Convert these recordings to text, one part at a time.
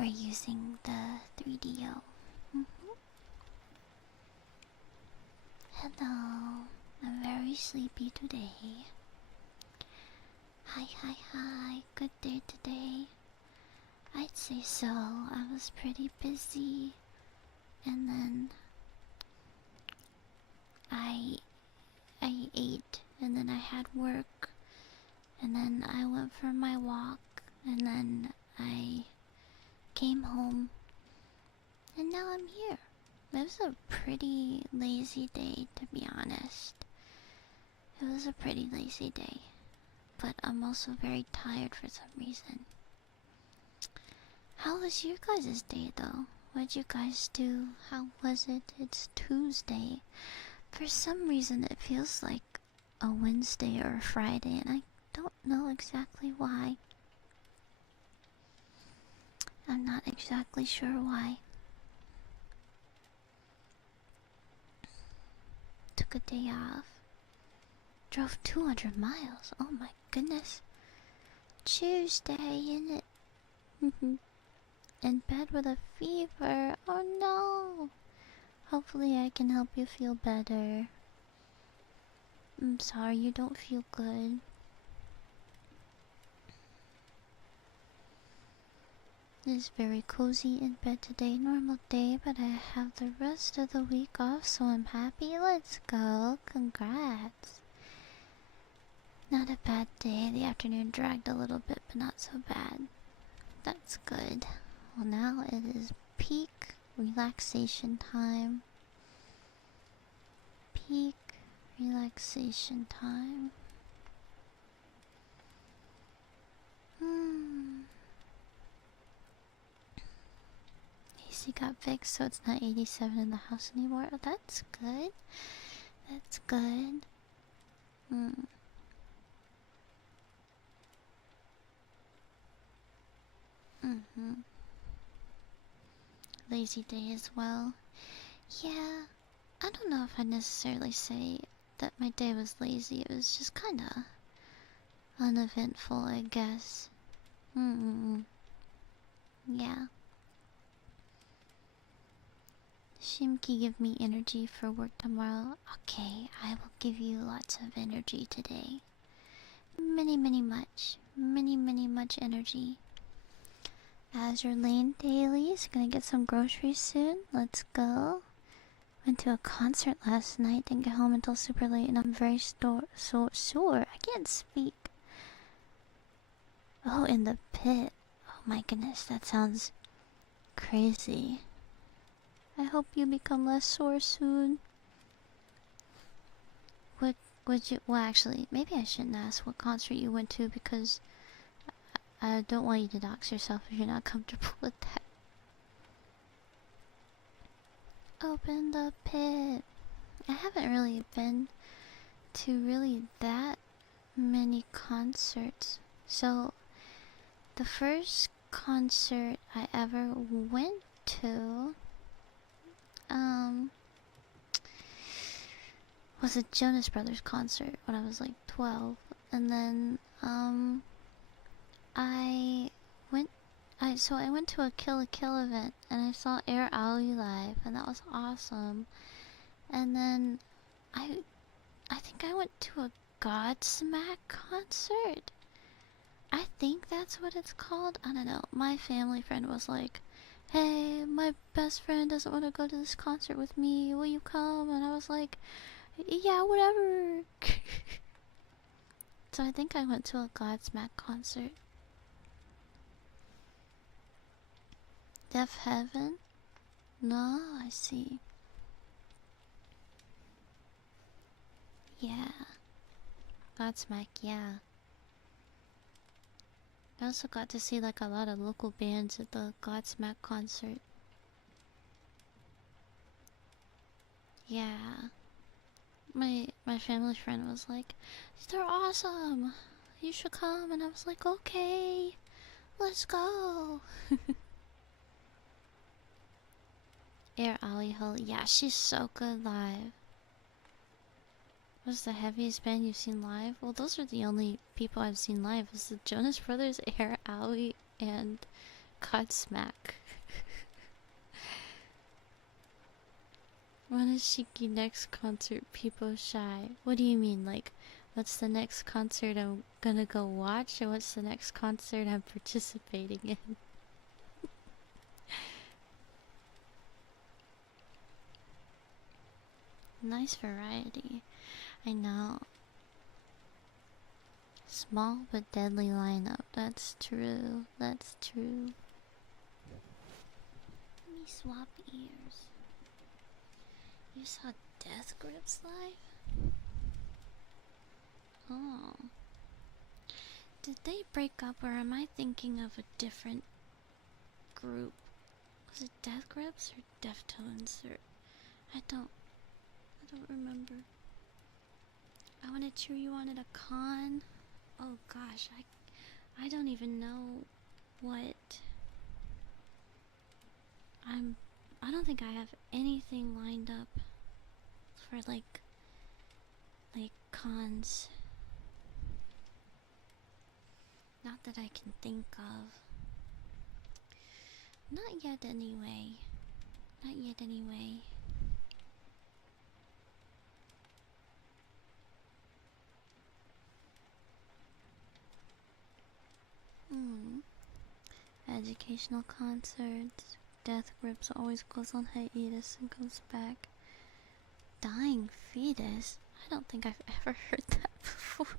for using the 3DO. Hello, I'm very sleepy today. Hi, hi, hi. Good day today. I'd say so. I was pretty busy, and then I ate, and then I had work, and then I went for my walk, and then I came home, and now I'm here. It was a pretty lazy day, to be honest. It was a pretty lazy day, but I'm also very tired for some reason. How was your guys' day, though? What'd you guys do? How was it? It's Tuesday. For some reason, it feels like a Wednesday or a Friday, and I don't know exactly why. I'm not exactly sure why. Took a day off. Drove 200 miles. Oh my goodness. Tuesday, innit? In bed with a fever. Oh no. Hopefully I can help you feel better. I'm sorry you don't feel good. It's very cozy in bed today. Normal day, but I have the rest of the week off, so I'm happy. Let's go. Congrats. Not a bad day. The afternoon dragged a little bit, but not so bad. That's good. Well, now it is peak relaxation time. Peak relaxation time. AC got fixed, so it's not 87 in the house anymore. Oh, that's good. That's good. Lazy day as well. Yeah, I don't know if I'd necessarily say that my day was lazy. It was just kinda uneventful, I guess. Yeah. Shimki, give me energy for work tomorrow. Okay, I will give you lots of energy today. Many, much energy. Azure Lane Dailies, gonna get some groceries soon. Let's go. Went to a concert last night, didn't get home until super late, and I'm very sore. I can't speak. Oh, in the pit. Oh my goodness, that sounds crazy. I hope you become less sore soon. Would you? Well, actually, maybe I shouldn't ask what concert you went to because I don't want you to dox yourself if you're not comfortable with that. Open the pit. I haven't really been to really that many concerts. So, the first concert I ever went to, was a Jonas Brothers concert when I was like 12. And then, I I went to a Kill la Kill event and I saw Air Ali live and that was awesome. And then I think I went to a Godsmack concert. I think that's what it's called. I don't know. My family friend was like, "Hey, my best friend doesn't want to go to this concert with me. Will you come?" And I was like, "Yeah, whatever." So I think I went to a Godsmack concert. Deaf Heaven? No, I see. Yeah. Godsmack, yeah. I also got to see like a lot of local bands at the Godsmack concert. Yeah. My family friend was like, "They're awesome. You should come." And I was like, "Okay, let's go." Air Ali Holly. Yeah, she's so good live. What's the heaviest band you've seen live? Well, those are the only people I've seen live. It's the Jonas Brothers, Air Ali, and Godsmack. When is Shiki next concert? People shy. What do you mean? Like, what's the next concert I'm gonna go watch, and what's the next concert I'm participating in? Nice variety. I know. Small but deadly lineup. That's true. That's true. Let me swap ears. You saw Death Grips live? Oh. Did they break up, or am I thinking of a different group? Was it Death Grips or Deftones, or I don't remember. I wanna cheer you on at a con. Oh gosh, I don't even know what I don't think I have anything lined up for like cons. Not that I can think of. Not yet anyway. Not yet anyway. Educational concerts. Death Grips always goes on hiatus and comes back. Dying Fetus? I don't think I've ever heard that before.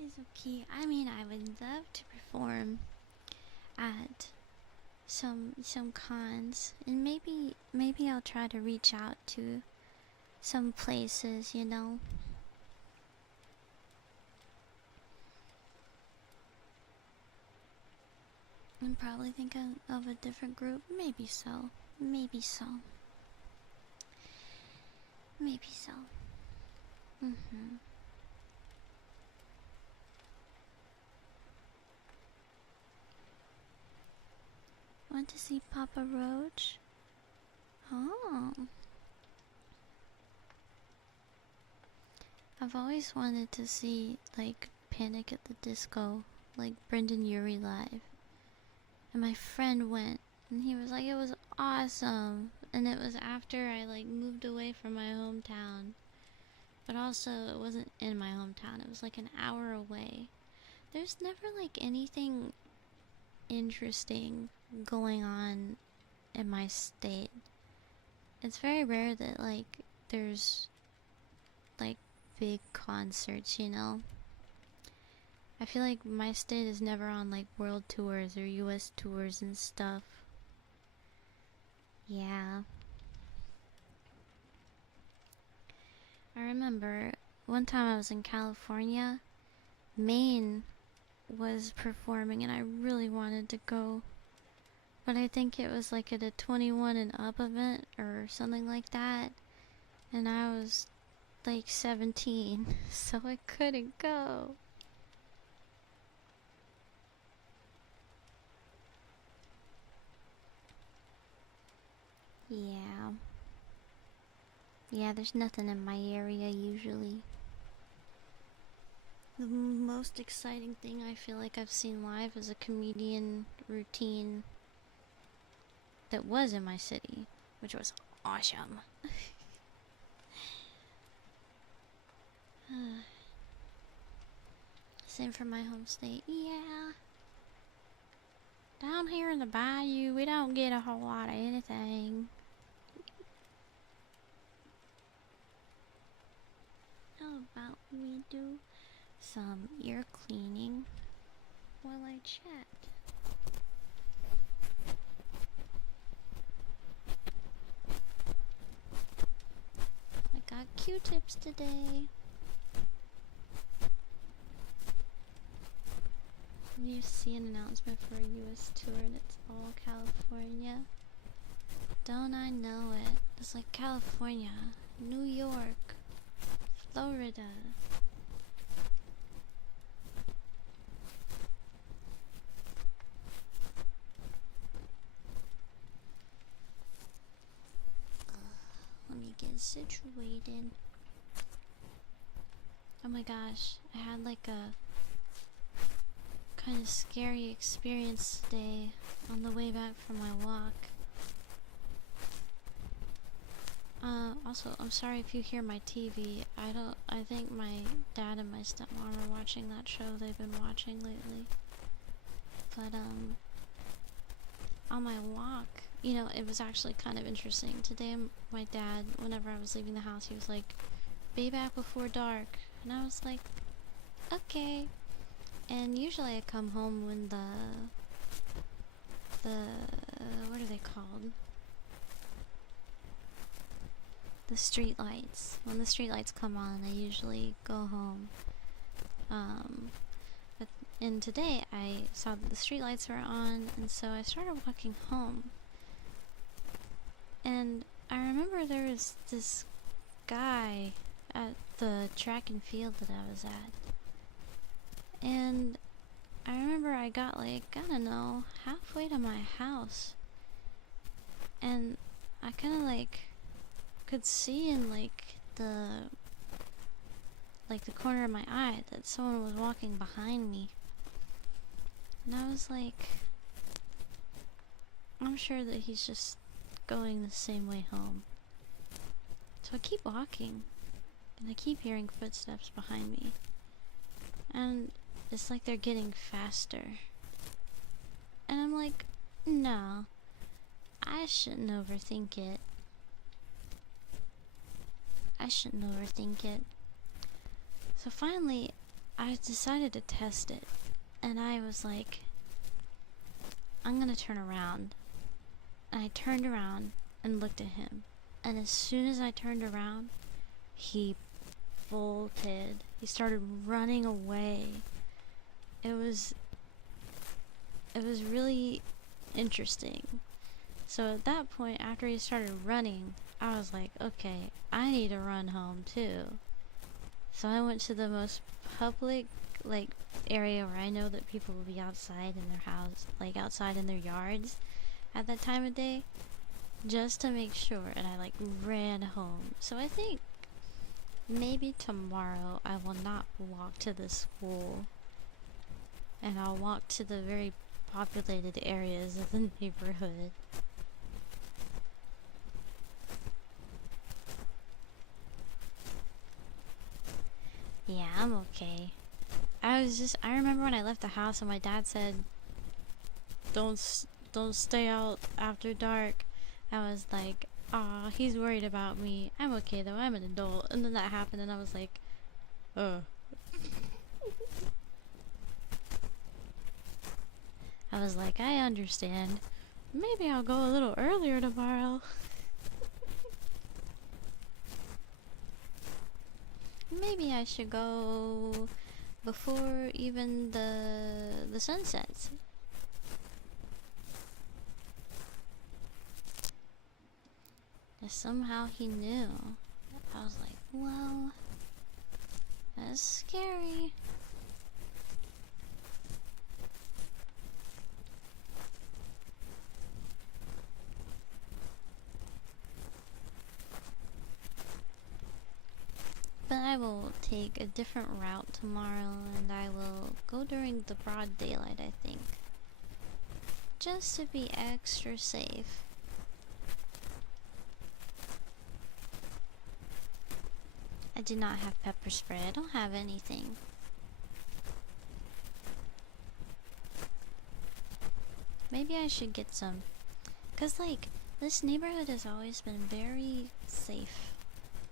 It's okay. I mean, I would love to perform at some cons, and maybe I'll try to reach out to some places, you know. And probably think of a different group. Maybe so. Maybe so. Maybe so. Want to see Papa Roach? Oh. I've always wanted to see, like, Panic at the Disco, like Brendan Urie live. And my friend went, and he was like, it was awesome. And it was after I, like, moved away from my hometown. But also, it wasn't in my hometown. It was, like, an hour away. There's never, like, anything interesting going on in my state. It's very rare that, like, there's, like, big concerts, you know? I feel like my state is never on, like, world tours or US tours and stuff. Yeah. I remember one time I was in California, Maine was performing, and I really wanted to go. But I think it was like at a 21 and up event or something like that. And I was like 17, so I couldn't go. Yeah. Yeah, there's nothing in my area usually. The most exciting thing I feel like I've seen live is a comedian routine that was in my city, which was awesome. Same for my home state. Yeah. Down here in the bayou, we don't get a whole lot of anything. How about we do some ear cleaning while I chat? I got Q-tips today. You see an announcement for a US tour and it's all California. Don't I know it? It's like California, New York, Florida. Let me get situated. Oh my gosh, I had like a kind of scary experience today on the way back from my walk. Also, I'm sorry if you hear my TV. I think my dad and my stepmom are watching that show they've been watching lately. But, on my walk, you know, it was actually kind of interesting. Today, my dad, whenever I was leaving the house, he was like, "Be back before dark." And I was like, okay. And usually I come home when what are they called? The street lights. When the street lights come on, I usually go home. And today I saw that the street lights were on, and so I started walking home. And I remember there was this guy at the track and field that I was at. And I remember I got like, I don't know, halfway to my house. And I kind of like could see in like the corner of my eye that someone was walking behind me. And I was like, I'm sure that he's just going the same way home. So I keep walking, and I keep hearing footsteps behind me. And it's like they're getting faster. And I'm like, no, I shouldn't overthink it. So finally, I decided to test it. And I was like, I'm gonna turn around. And I turned around and looked at him. And as soon as I turned around, he bolted. He started running away. It was really interesting. So at that point, after he started running, I was like, okay, I need to run home too. So I went to the most public, like, area where I know that people will be outside in their house, like outside in their yards at that time of day, just to make sure, and I like ran home. So I think maybe tomorrow I will not walk to the school, and I'll walk to the very populated areas of the neighborhood. Yeah, I'm okay. I remember when I left the house and my dad said, don't stay out after dark. I was like, aw, he's worried about me. I'm okay though, I'm an adult. And then that happened and I was like, I was like, I understand. Maybe I'll go a little earlier tomorrow. Maybe I should go before even the sun sets. And somehow he knew. I was like, well, that's scary. But I will take a different route tomorrow, and I will go during the broad daylight, I think. Just to be extra safe. I do not have pepper spray. I don't have anything. Maybe I should get some. 'Cause like, this neighborhood has always been very safe.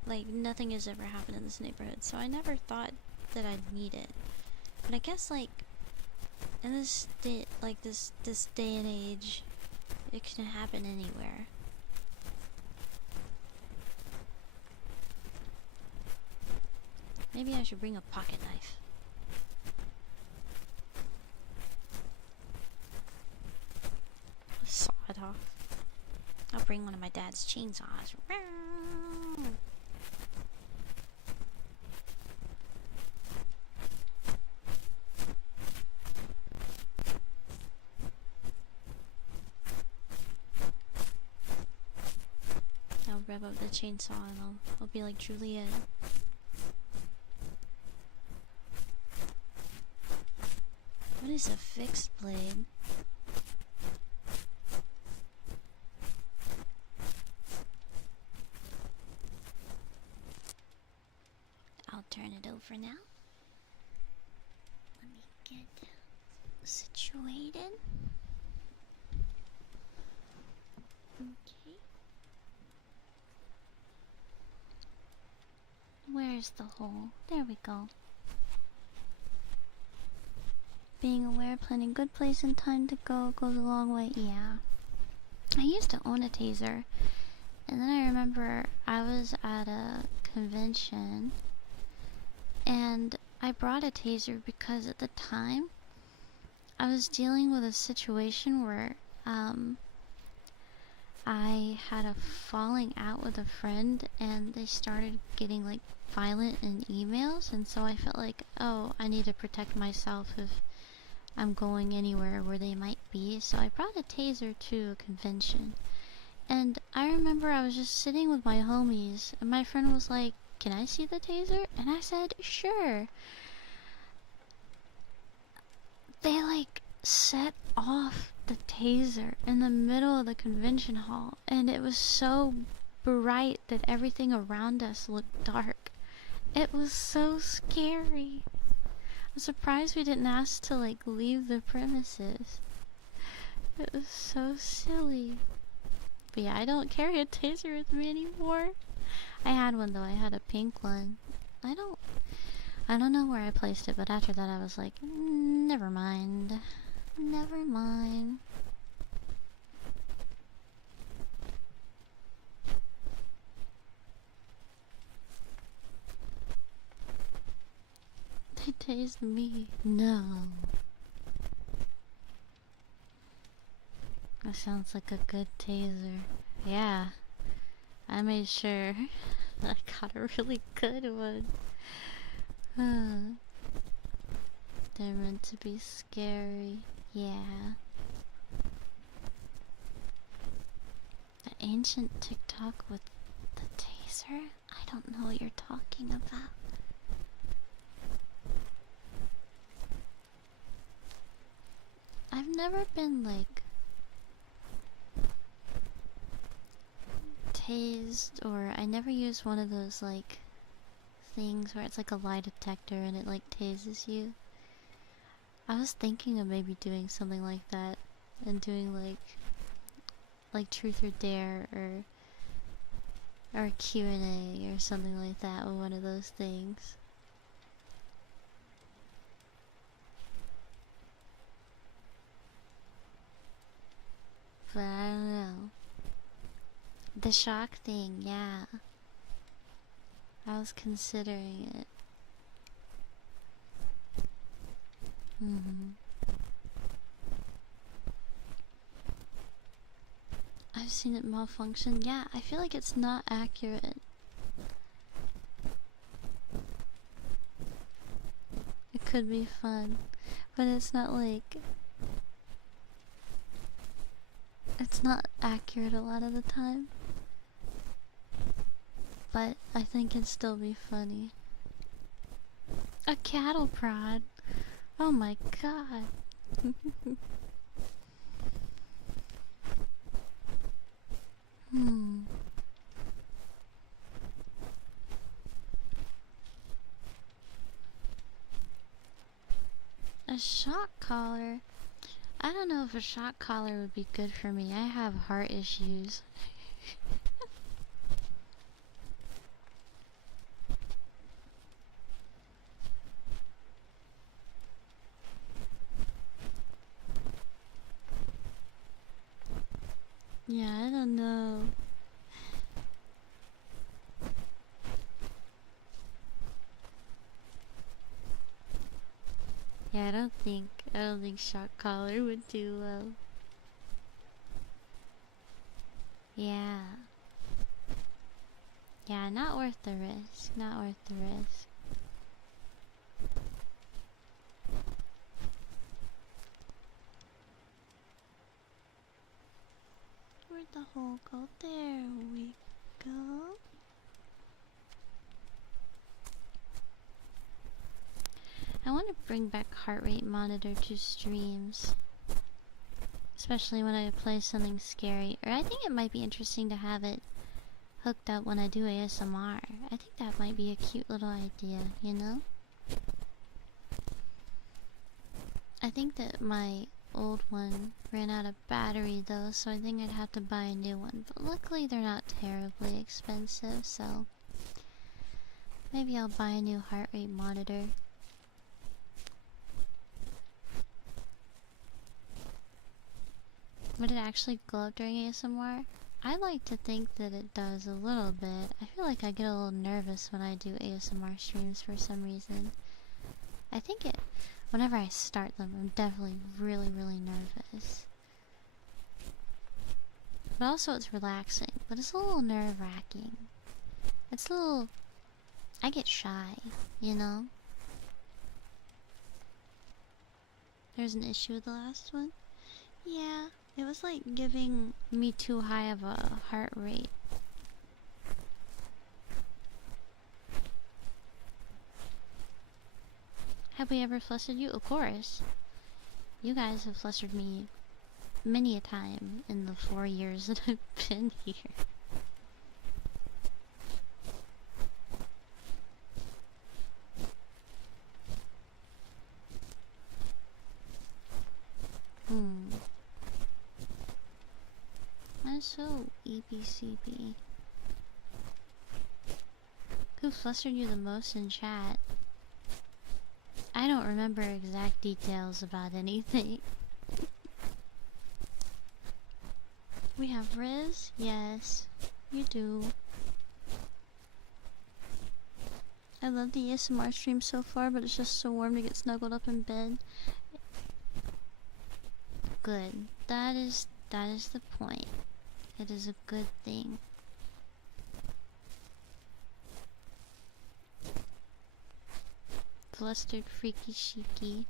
Like, nothing has ever happened in this neighborhood, so I never thought that I'd need it. But I guess, like, in this day, like, this day and age, it can happen anywhere. Maybe I should bring a pocket knife. Saw it off. I'll bring one of my dad's chainsaws. I'll rev up the chainsaw and I'll be like Juliet. What is use a fixed blade. I'll turn it over now. Let me get situated. Okay. Where's the hole? There we go. Being aware, planning good place and time to go goes a long way. Yeah. I used to own a taser. And then I remember I was at a convention. And I brought a taser because at the time I was dealing with a situation where I had a falling out with a friend and they started getting like violent in emails, and so I felt like, oh, I need to protect myself if I'm going anywhere where they might be. So I brought a taser to a convention. And I remember I was just sitting with my homies and my friend was like, "Can I see the taser?" And I said, "Sure." They like set off the taser in the middle of the convention hall, and it was so bright that everything around us looked dark. It was so scary. I'm surprised we didn't ask to like leave the premises. It was so silly. But yeah, I don't carry a taser with me anymore. I had one though. I had a pink one. I don't know where I placed it, but after that I was like, never mind. Never mind. They tased me. No. That sounds like a good taser. Yeah. I made sure I got a really good one. They're meant to be scary. Yeah. The ancient TikTok with the taser? I don't know what you're talking about. I've never been like tased, or I never used one of those like things where it's like a lie detector and it like tases you. I was thinking of maybe doing something like that and doing like truth or dare or Q&A or something like that with one of those things. But I don't know. The shock thing, yeah. I was considering it. I've seen it malfunction. Yeah, I feel like it's not accurate. It could be fun, but it's not like... It's not accurate a lot of the time. But I think it'd still be funny. A cattle prod? Oh my god. A shock collar? I don't know if a shock collar would be good for me. I have heart issues. Yeah, I don't know. Yeah, I don't think shock collar would do well. Yeah. Yeah, not worth the risk. Not worth the risk. Where'd the hole go? There we go. I want to bring back heart rate monitor to streams. Especially when I play something scary. Or I think it might be interesting to have it hooked up when I do ASMR. I think that might be a cute little idea, you know? I think that my old one ran out of battery though, so I think I'd have to buy a new one. But luckily they're not terribly expensive, so maybe I'll buy a new heart rate monitor. Would it actually glow up during ASMR? I like to think that it does a little bit. I feel like I get a little nervous when I do ASMR streams for some reason. I think whenever I start them, I'm definitely really, really nervous. But also it's relaxing, but it's a little nerve-wracking. It's a little... I get shy, you know? There's an issue with the last one? Yeah, it was like giving me too high of a heart rate. Have we ever flustered you? Of course. You guys have flustered me many a time in the 4 years that I've been here. I'm so EBCB. Who flustered you the most in chat? I don't remember exact details about anything. We have Riz? Yes, you do. I love the ASMR stream so far, but it's just so warm to get snuggled up in bed. Good. That is the point. It is a good thing. Flustered freaky sheeky.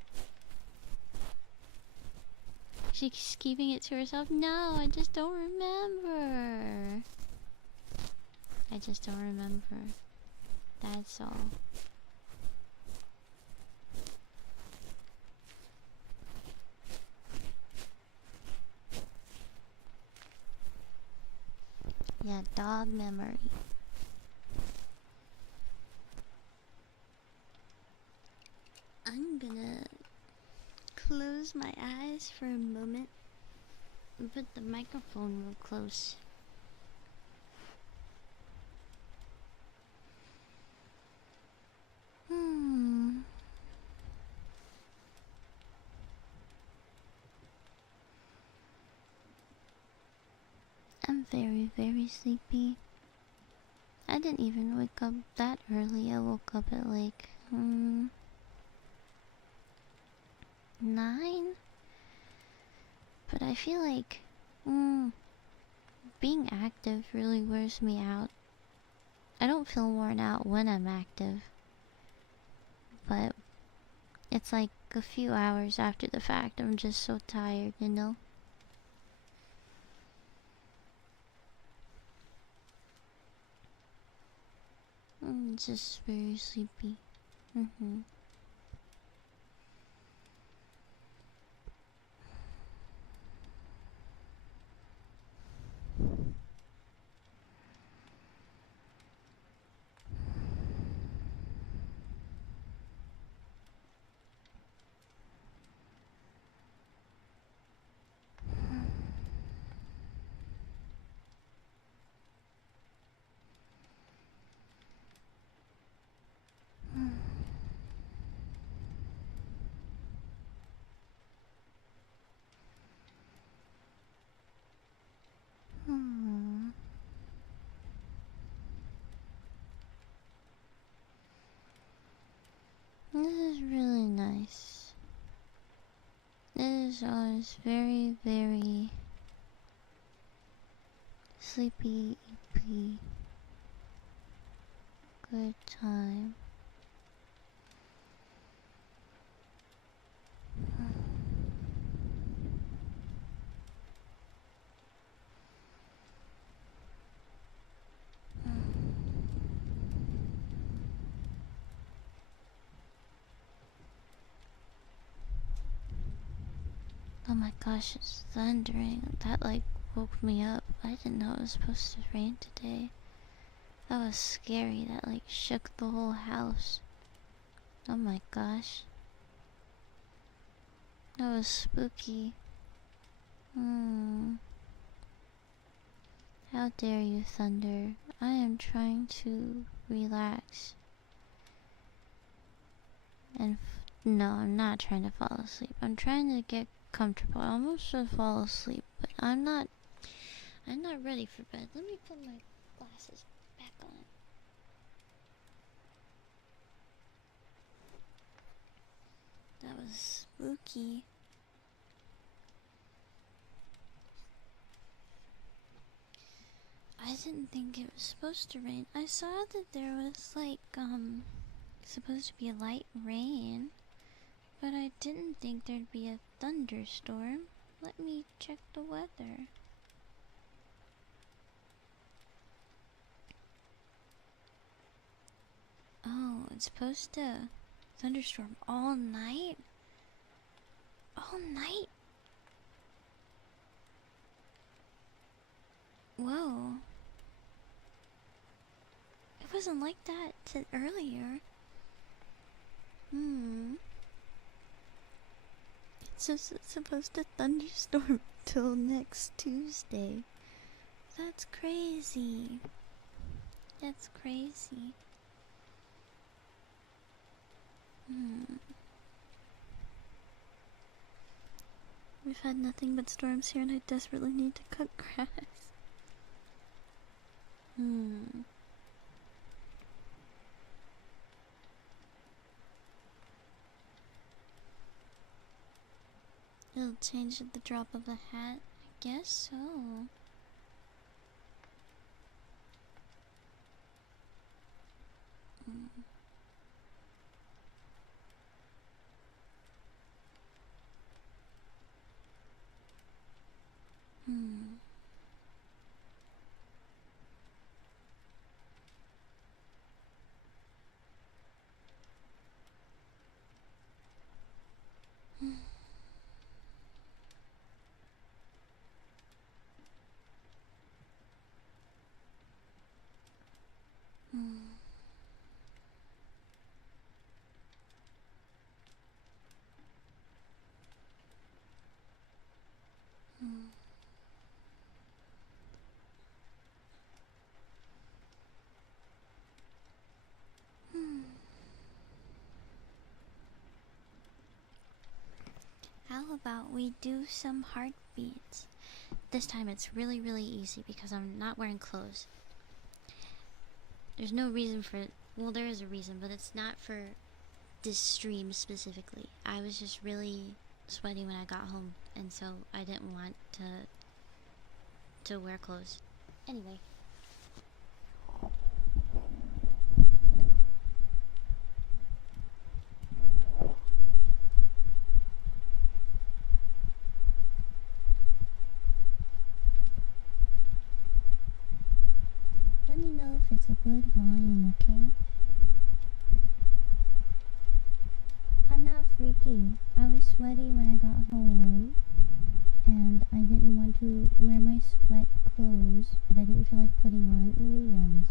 She's keeping it to herself? No, I just don't remember. I just don't remember. That's all. Yeah, dog memory. I'm gonna close my eyes for a moment and put the microphone real close. I'm very, very sleepy. I didn't even wake up that early. I woke up at like 9. But I feel like being active really wears me out. I don't feel worn out when I'm active, but it's like a few hours after the fact. I'm just so tired, you know? I'm just very sleepy. This is really nice. This is always very, very sleepy, eepy. Good time. Oh my gosh, it's thundering. That like woke me up. I didn't know it was supposed to rain today. That was scary. That like shook the whole house. Oh my gosh. That was spooky. How dare you, thunder. I am trying to relax. And no, I'm not trying to fall asleep. I'm trying to get comfortable. I almost should fall asleep, but I'm not ready for bed. Let me put my glasses back on. That was spooky. I didn't think it was supposed to rain. I saw that there was like supposed to be a light rain, but I didn't think there'd be a thunderstorm. Let me check the weather. Oh, it's supposed to thunderstorm all night? All night? Whoa. It wasn't like that earlier. It's supposed to thunderstorm till next Tuesday. That's crazy. That's crazy. We've had nothing but storms here and I desperately need to cut grass. It'll change at the drop of a hat. I guess so. How about we do some heartbeats? This time it's really, really easy because I'm not wearing clothes. There's no reason for it. Well, there is a reason, but it's not for this stream specifically. I was just really sweaty when I got home, and so I didn't want to wear clothes. Anyway. Let me know if it's a good volume, okay? I'm not freaky. I was sweaty when I got home, and I didn't want to wear my sweat clothes, but I didn't feel like putting on new ones.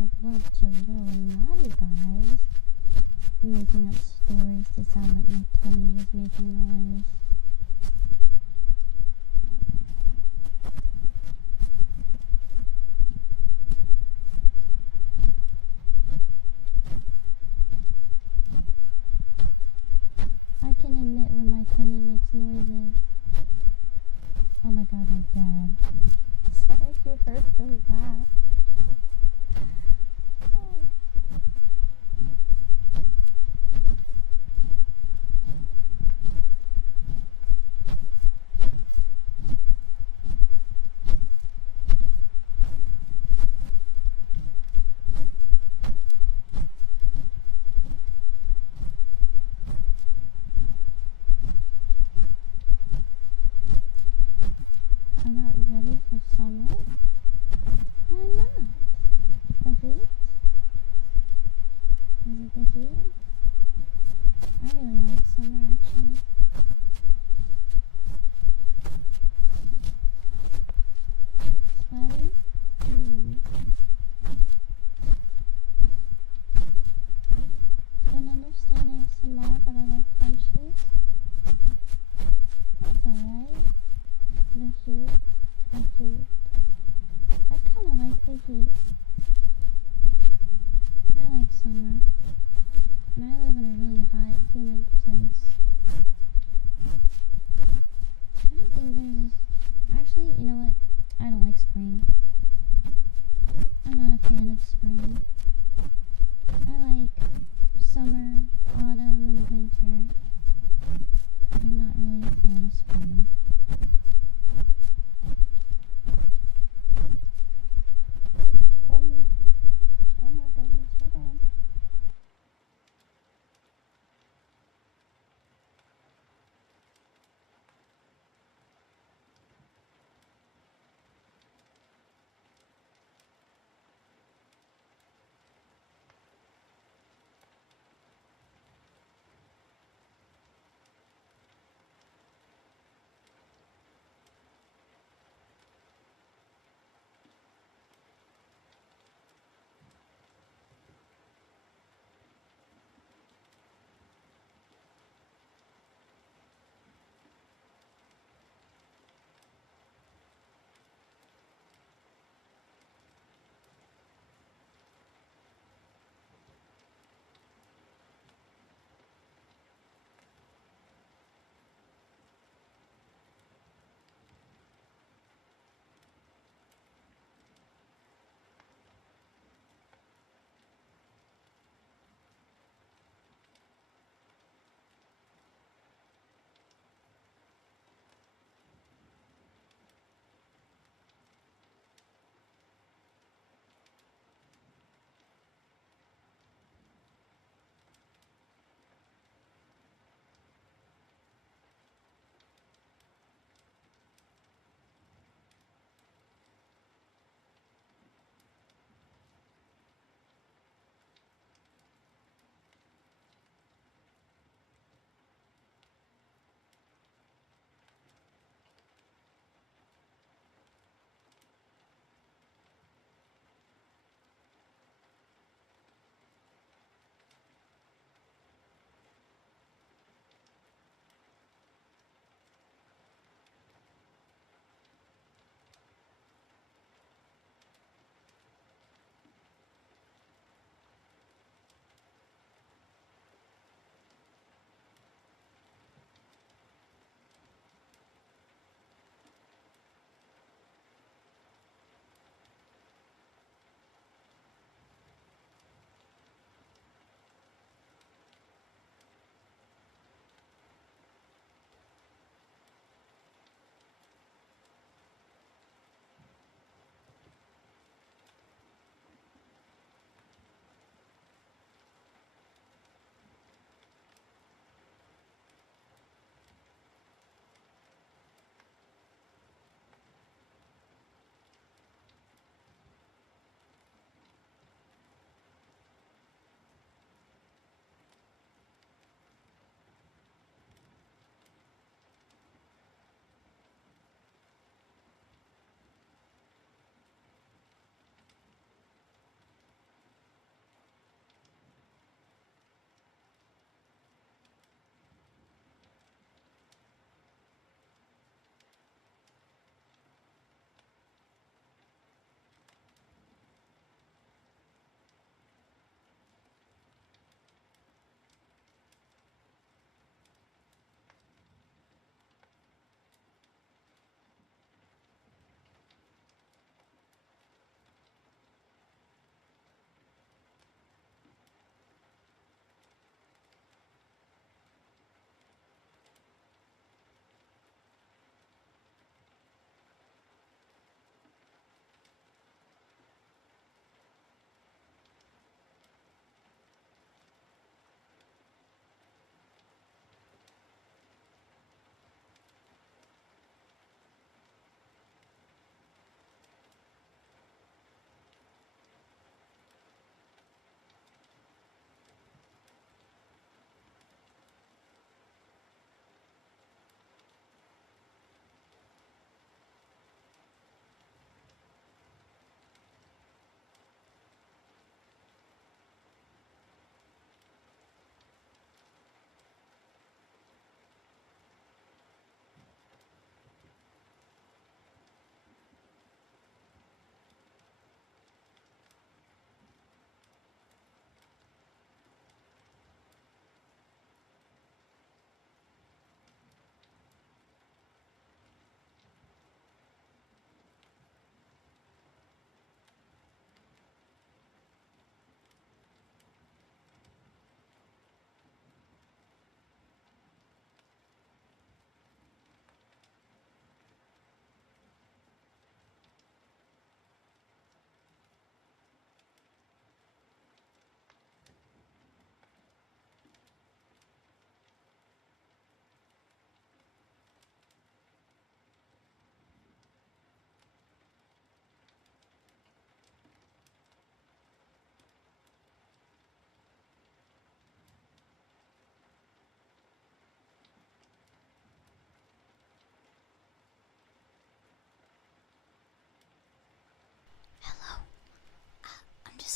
a bunch of little naughty guys making up stories to sound like my tummy was making noise. I can admit when my tummy makes noises. Oh my god, my dad. Sorry if you heard him laugh.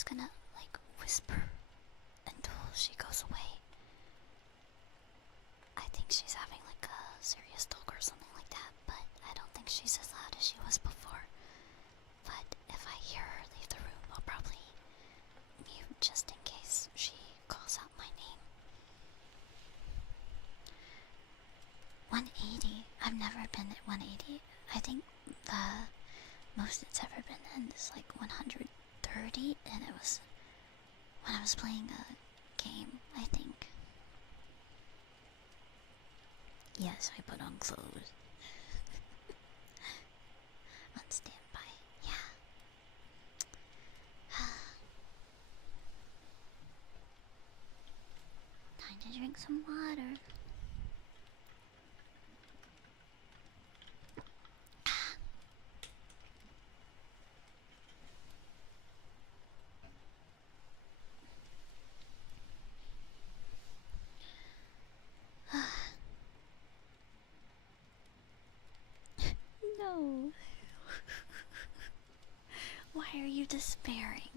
just gonna, like, whisper until she goes away. I think she's having, like, a serious talk or something like that, but I don't think she's as loud as she was before. But if I hear her leave the room, I'll probably mute just in case she calls out my name. 180. I've never been at 180. I think the most it's ever been in is like 130, and it was when I was playing a game, I think. Yes, I put on clothes. On standby, yeah. Time to drink some water. No. Why are you despairing?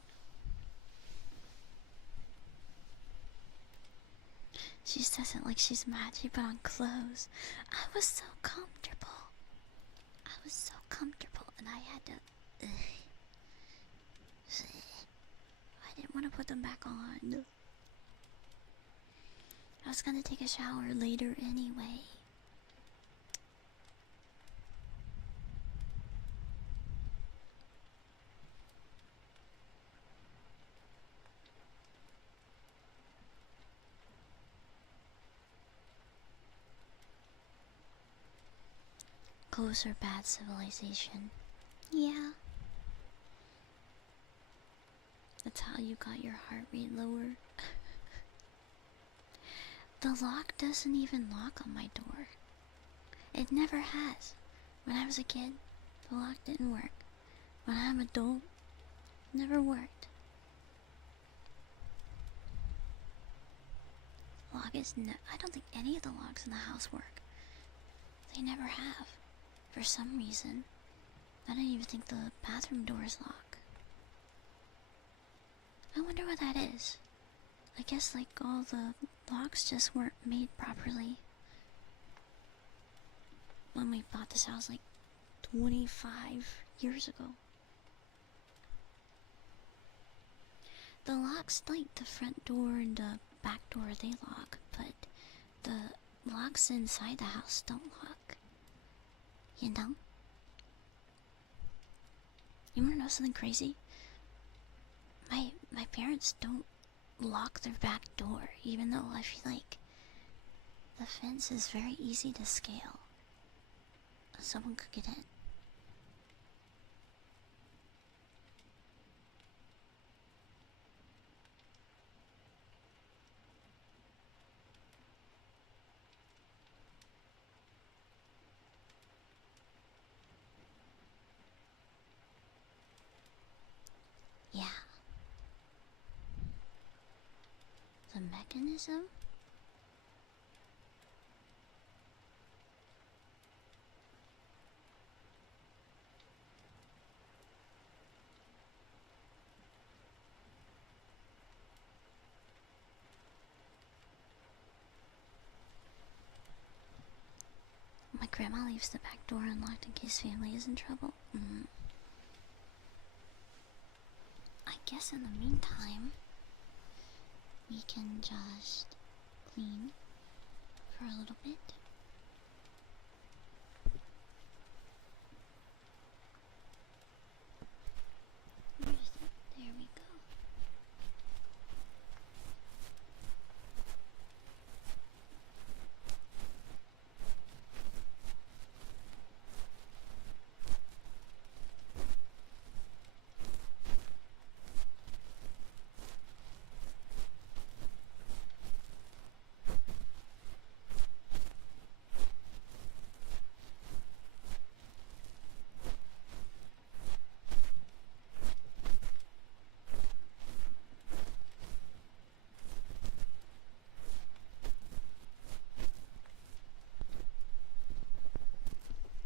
She says it like she's mad she put on clothes. I was so comfortable. I was so comfortable, and I had to... I didn't want to put them back on. I was gonna take a shower later anyway. Ghosts are bad civilization. Yeah. That's how you got your heart rate lower. The lock doesn't even lock on my door. It never has. When I was a kid, the lock didn't work. When I'm an adult, it never worked. Lock is I don't think any of the locks in the house work. They never have. For some reason. I don't even think the bathroom doors lock. I wonder what that is. I guess like all the locks just weren't made properly. When we bought this house like 25 years ago. The locks, like the front door and the back door, they lock, but the locks inside the house don't lock. You know? You wanna know something crazy? My parents don't lock their back door, even though I feel like the fence is very easy to scale. Someone could get in. Yeah. The mechanism? My grandma leaves the back door unlocked in case family is in trouble. I guess in the meantime, we can just clean for a little bit. Where is it? There we go.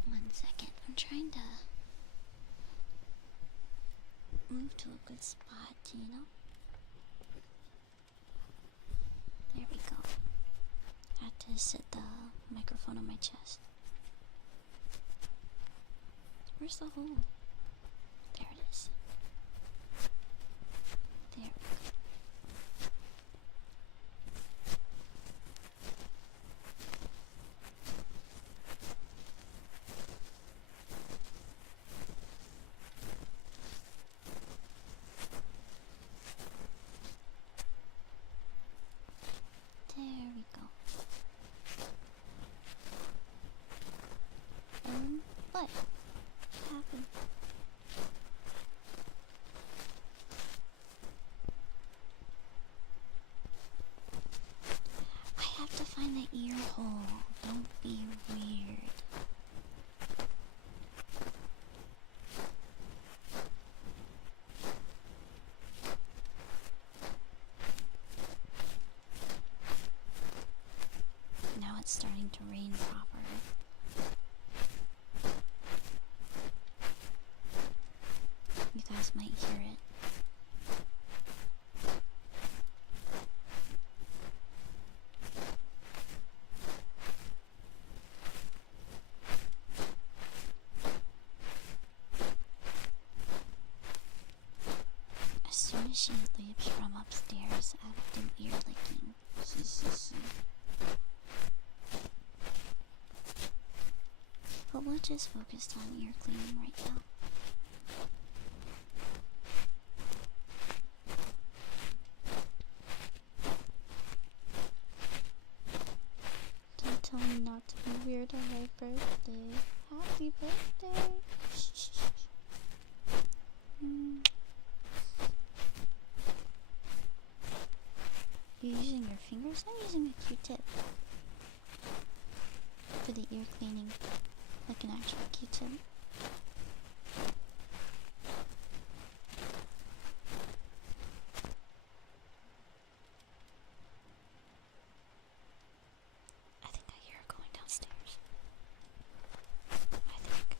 One second, I'm trying to move to a good spot. cappuccino. There we go. Had to sit the microphone on my chest. Where's the hole? There it is. There we go. There we go. What happened? I have to find the ear hole. Don't be weird. Now it's starting to rain proper. You guys might hear it. As soon as she leaves from upstairs after ear licking. But we'll just focus on ear cleaning right now. Don't tell me not to be weird on my birthday. Happy birthday! You're using your fingers? I'm using a Q-tip for the ear cleaning, like an actual Q-tip. I think I hear her going downstairs. I think.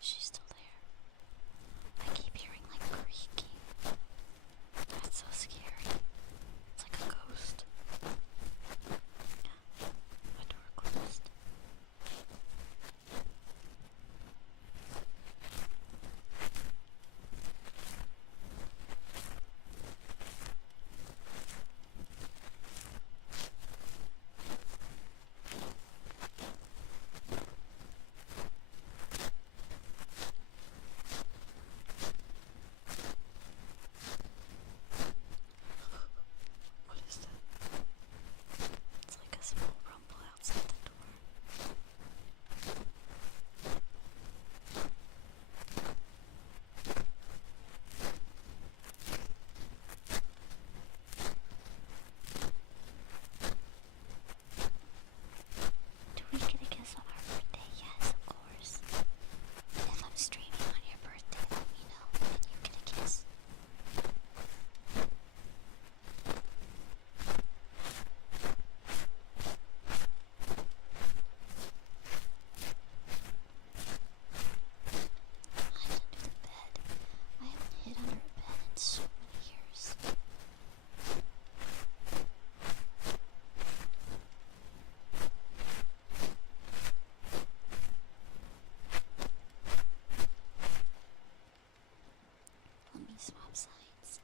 She's still there. I keep hearing like creaking. That's so scary. It's like a ghost. My door closed. What is that? It's like a small rumble outside the door. Do we get a kiss on our birthday? Yes, of course. If I'm streaming on your birthday, let me know and you get a kiss. Hide under the bed. I haven't hid under a bed in so many years. Let me swap sides.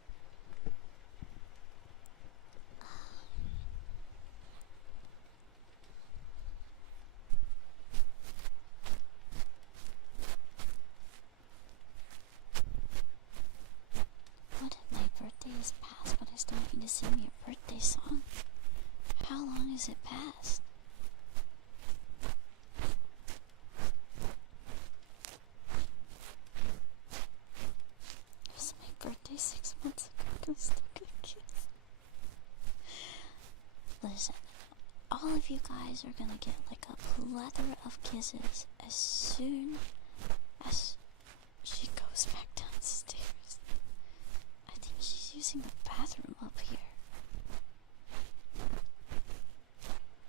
What if my birthday is past, but I still want you to sing me a birthday song? How long is it past? of you guys are gonna get like a plethora of kisses as soon as she goes back downstairs. I think she's using the bathroom up here.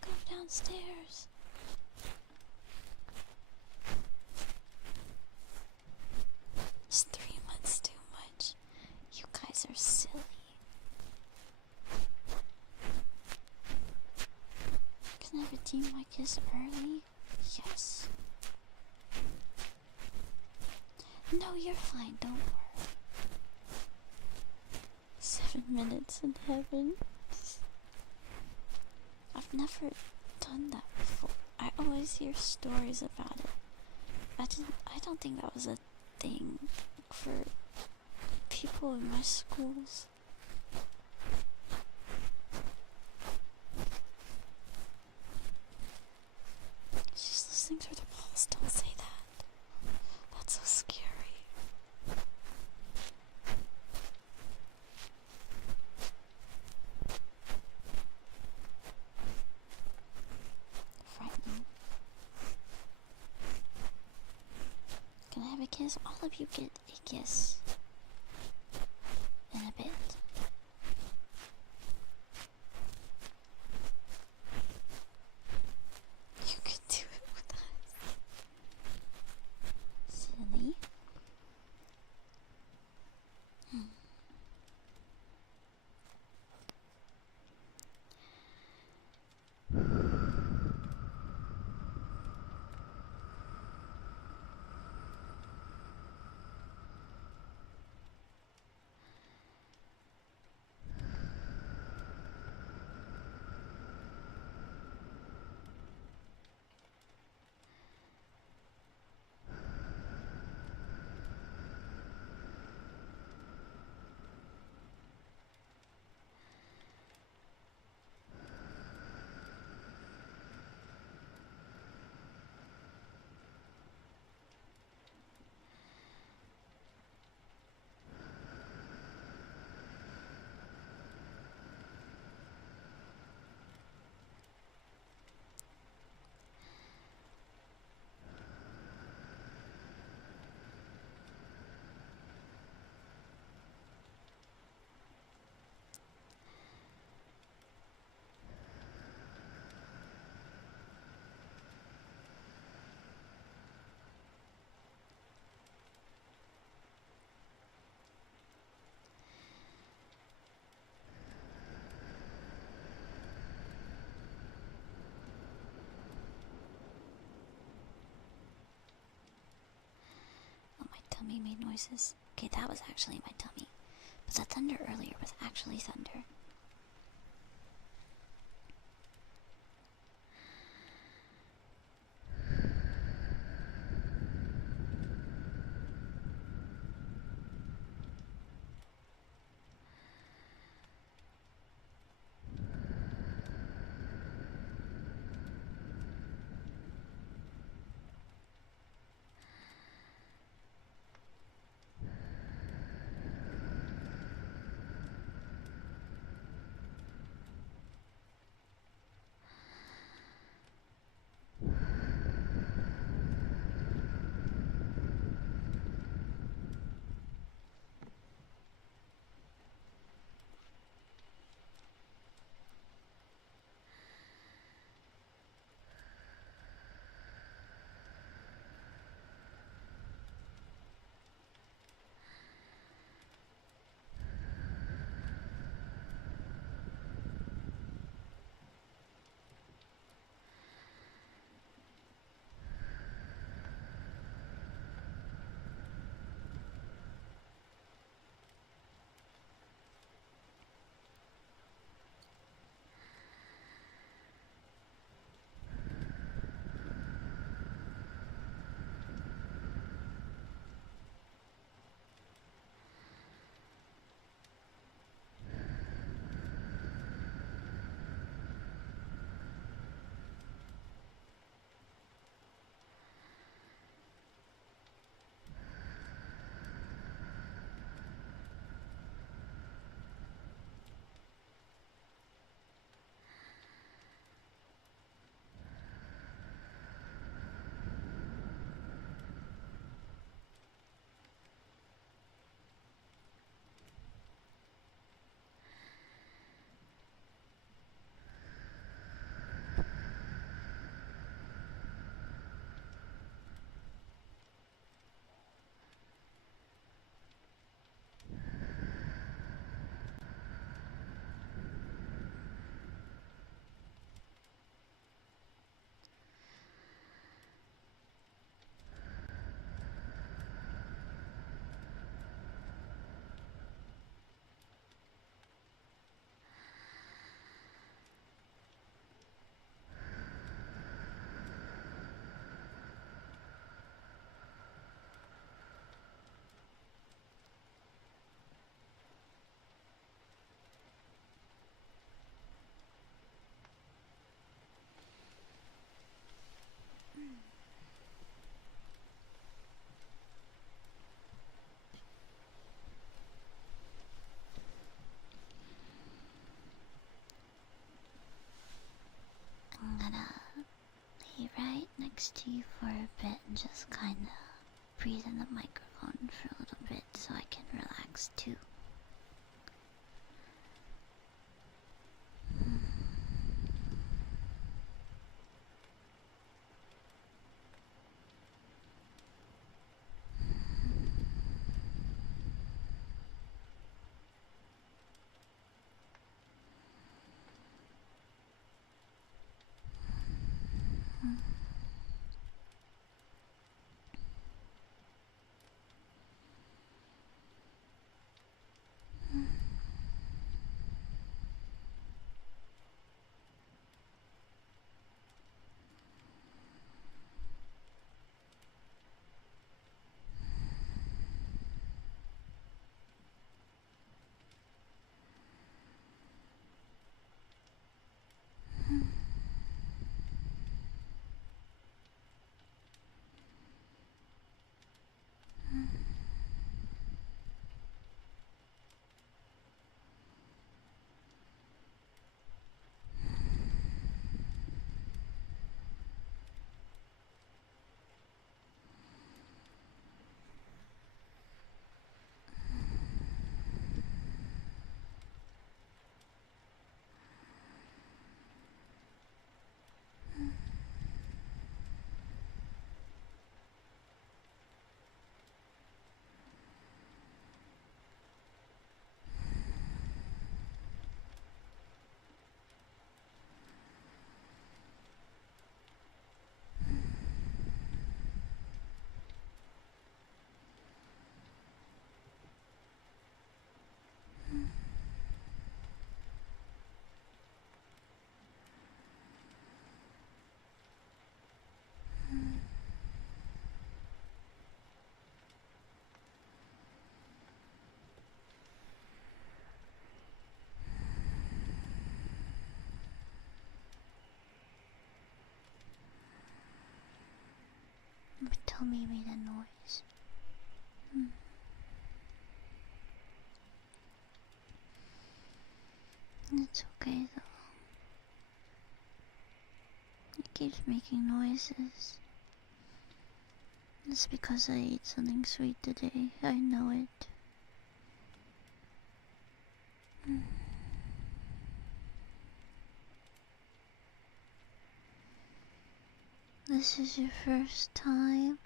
Go downstairs. Is 3 months too much? You guys are silly. Can I redeem my kiss early? Yes. No, you're fine, don't worry. 7 minutes in heaven. I've never done that before. I always hear stories about it. I don't think that was a thing for people in my schools. She's listening through the walls. Don't say that. That's so scary. Frightening. Can I have a kiss? All of you get a kiss. In a bit. You can do it with us. Silly. Oh, my tummy made noises. Okay, that was actually my tummy. But the thunder earlier was actually thunder. next to you for a bit and just kind of breathe in the microphone for a little bit so I can relax too. My tummy made a noise. It's okay though. It keeps making noises. It's because I ate something sweet today. I know it. This is your first time?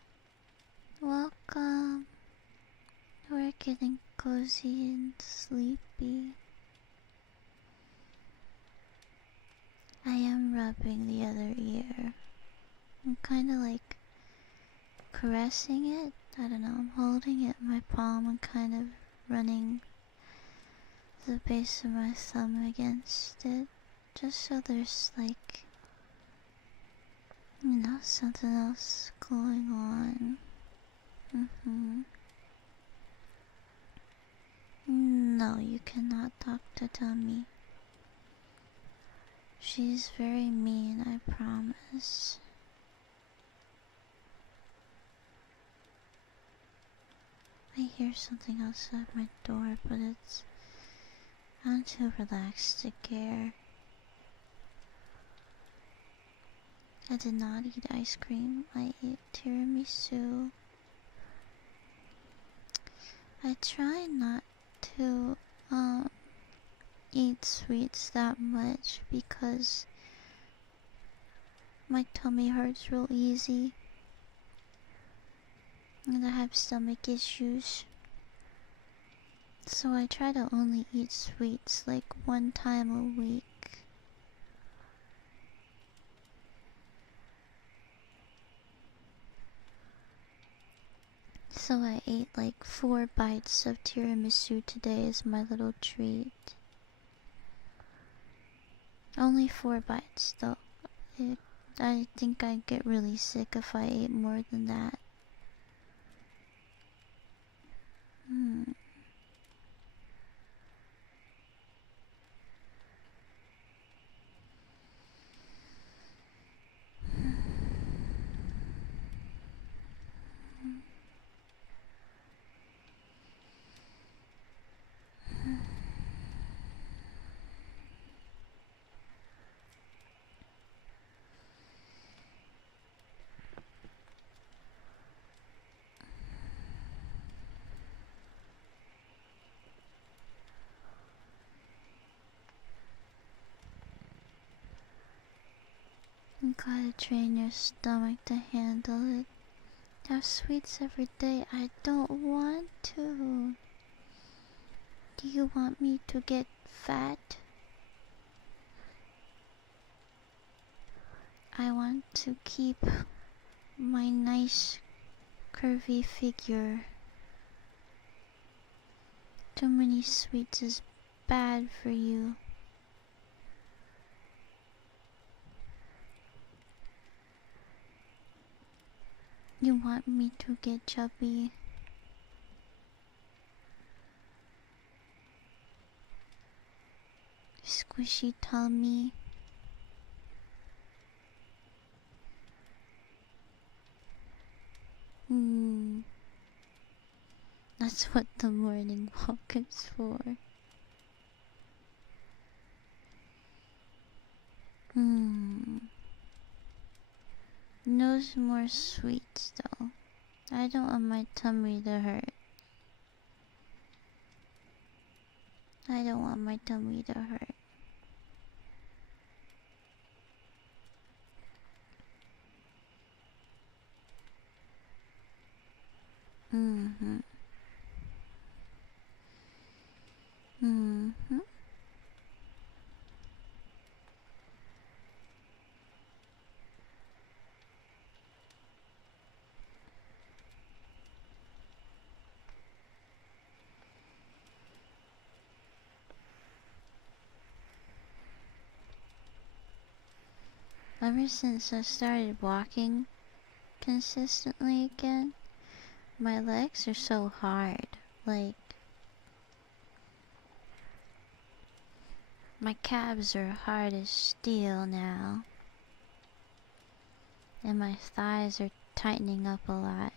Welcome. We're getting cozy and sleepy. I am rubbing the other ear. I'm kinda like caressing it. I don't know, I'm holding it in my palm and kind of running the base of my thumb against it. Just so there's like, you know, something else going on. No, you cannot talk to Tummy. She's very mean, I promise. I hear something outside my door, but I'm too relaxed to care. I did not eat ice cream. I ate tiramisu. I try not to eat sweets that much because my tummy hurts real easy and I have stomach issues. So I try to only eat sweets like one time a week. So I ate like 4 bites of tiramisu today as my little treat. Only 4 bites though. I think I'd get really sick if I ate more than that. gotta train your stomach to handle it. Have sweets every day. I don't want to. Do you want me to get fat? I want to keep my nice curvy figure. Too many sweets is bad for you. You want me to get chubby? Squishy tummy. That's what the morning walk is for. No more sweets though. I don't want my tummy to hurt. I don't want my tummy to hurt. Ever since I started walking consistently again, my legs are so hard. Like, my calves are hard as steel now. And my thighs are tightening up a lot.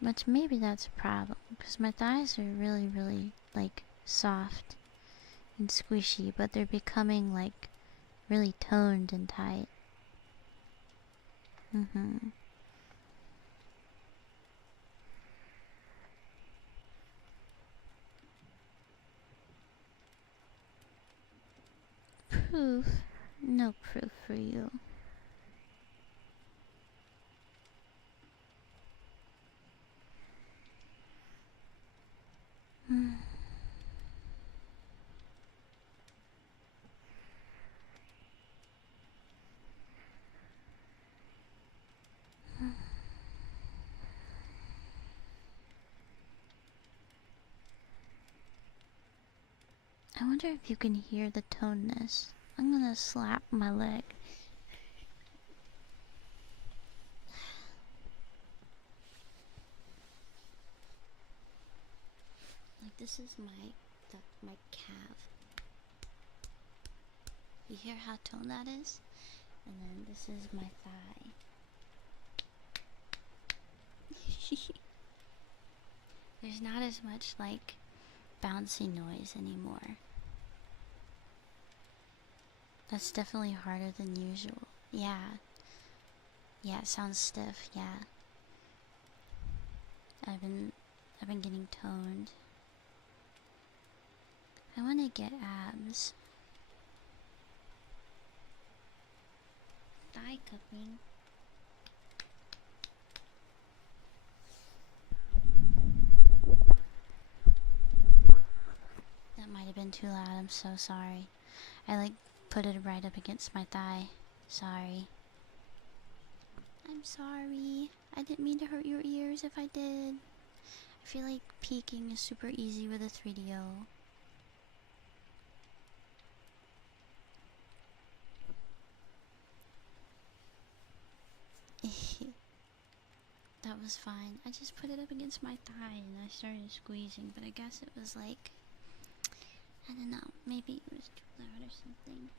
Which maybe that's a problem, because my thighs are really, like, soft and squishy, but they're becoming, like, really toned and tight. Proof? No proof for you. I wonder if you can hear the toneness. I'm gonna slap my leg. Like, this is my calf. You hear how toned that is? And then this is my thigh. There's not as much, like, bouncy noise anymore. That's definitely harder than usual. Yeah. Yeah, it sounds stiff, yeah. I've been getting toned. I wanna get abs. Thigh cupping. That might have been too loud, I'm so sorry. I, like, put it right up against my thigh. Sorry. I'm sorry. I didn't mean to hurt your ears if I did. I feel like peeking is super easy with a 3DO. That was fine. I just put it up against my thigh and I started squeezing, but I guess it was like, I don't know, maybe it was too loud or something.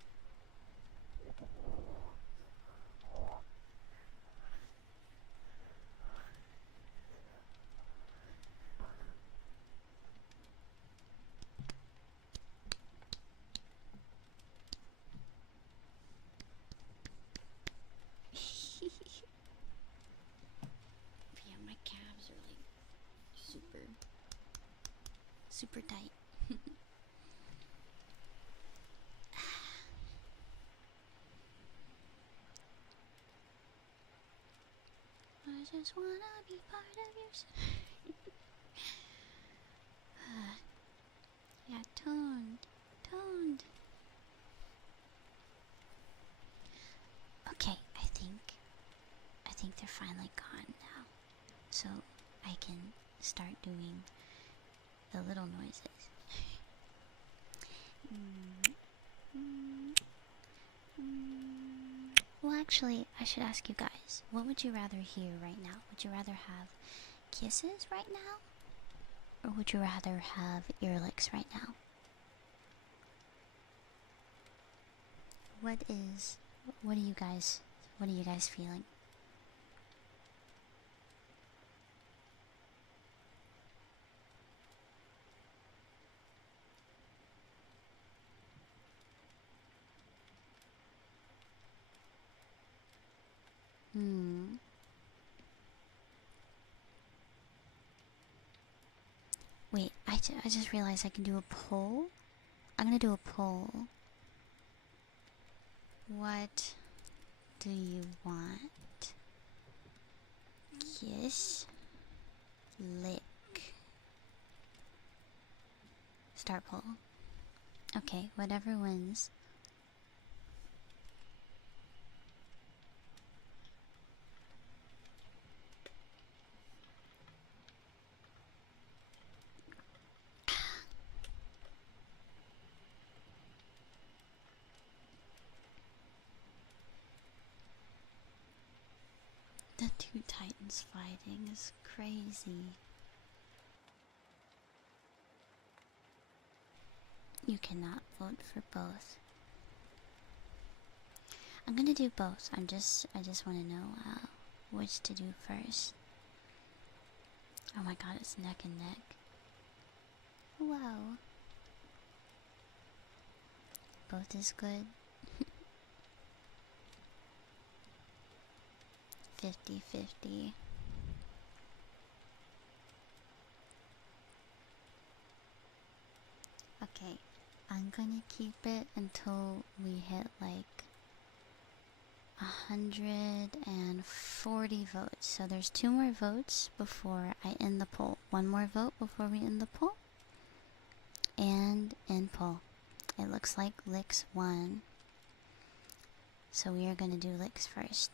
Yeah, my calves are like super tight. I just wanna be part of your. Yeah, toned. Okay, I think they're finally gone now, so I can start doing the little noises. Well, actually, I should ask you guys, what would you rather hear right now? Would you rather have kisses right now? Or would you rather have ear licks right now? What are you guys feeling? Wait, I just realized I can do a poll. I'm gonna do a poll. What do you want? Kiss? Lick? Start poll. Okay, whatever wins. The two titans fighting is crazy. You cannot vote for both. I'm gonna do both. I just want to know which to do first. Oh my god, it's neck and neck. Wow. Both is good. 50-50. Okay, I'm gonna keep it until we hit like 140 votes. So there's 2 more votes before I end the poll. 1 more vote before we end the poll. And end poll. It looks like licks won. So we are gonna do licks first.